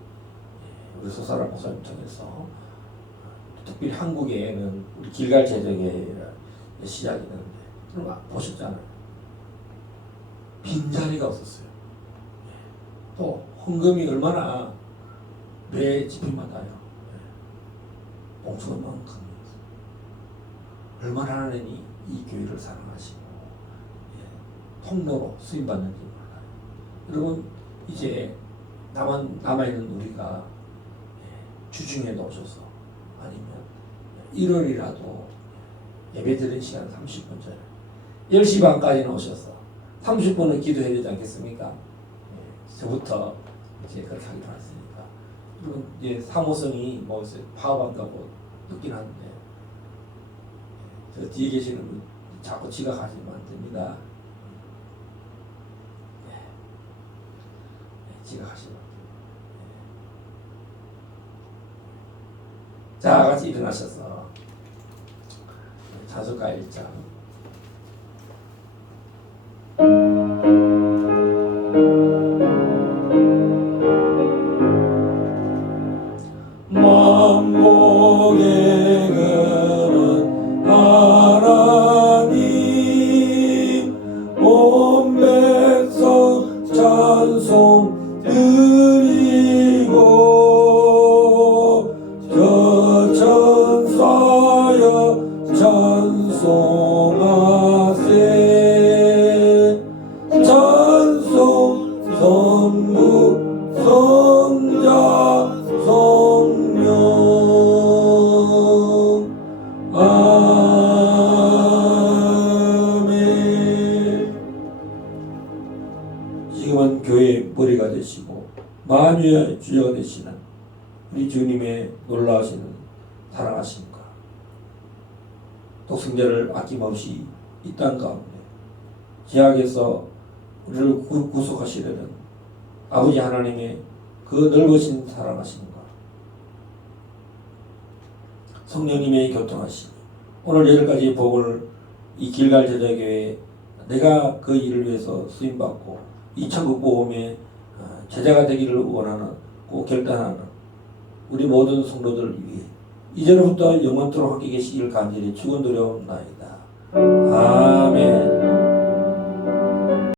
우리 소사라 목사님 통해서 특별히 한국에는 우리 길갈 제적의 시작이 되는데 여러분 보셨잖아요. 빈자리가 없었어요. 또 헌금이 얼마나 매 집회마다요. 봉투가 얼만큼 얼마나 하나님이 이 교회를 사랑하시고 통로로 쓰임받는지 몰라요. 여러분 이제 남아있는 우리가 주중에 오셔서 아니면 1월이라도 예배드리는 시간 30분 전에 10시 반까지는 오셔서 30분은 기도해야 되지 않겠습니까? 저부터 이제 그렇게 하기로 했으니까 여러분 이제 사모성이 뭐 파업한다고 듣긴 하는데 저 뒤에 계시는 분 자꾸 지각하시면 안 됩니다. 지각하시면 안 됩니다. 자, 같이 일어나셔서 자수가 1장 만복의 근원 하나님 온 백성 찬송 드리고 저 천사여 찬송하세 찬송 성부 성자 성령 아멘. 지금은 교회의 머리가 되시고 만유의 주여가 되시는 우리 주님의 놀라우신 사랑하심과 독생자를 아낌없이 이 땅 가운데 제약에서 우리를 구속하시려는 아버지 하나님의 그 넓으신 사랑하심과 성령님의 교통하심 오늘 여기까지 복을 이 길갈 제자교회에 내가 그 일을 위해서 쓰임받고 이 천국 보험의 제자가 되기를 원하는 꼭 결단하는 우리 모든 성도들을 위해 이제로부터 영원토록 함께 계시기를 간절히 축원드려옵나이다. 아멘.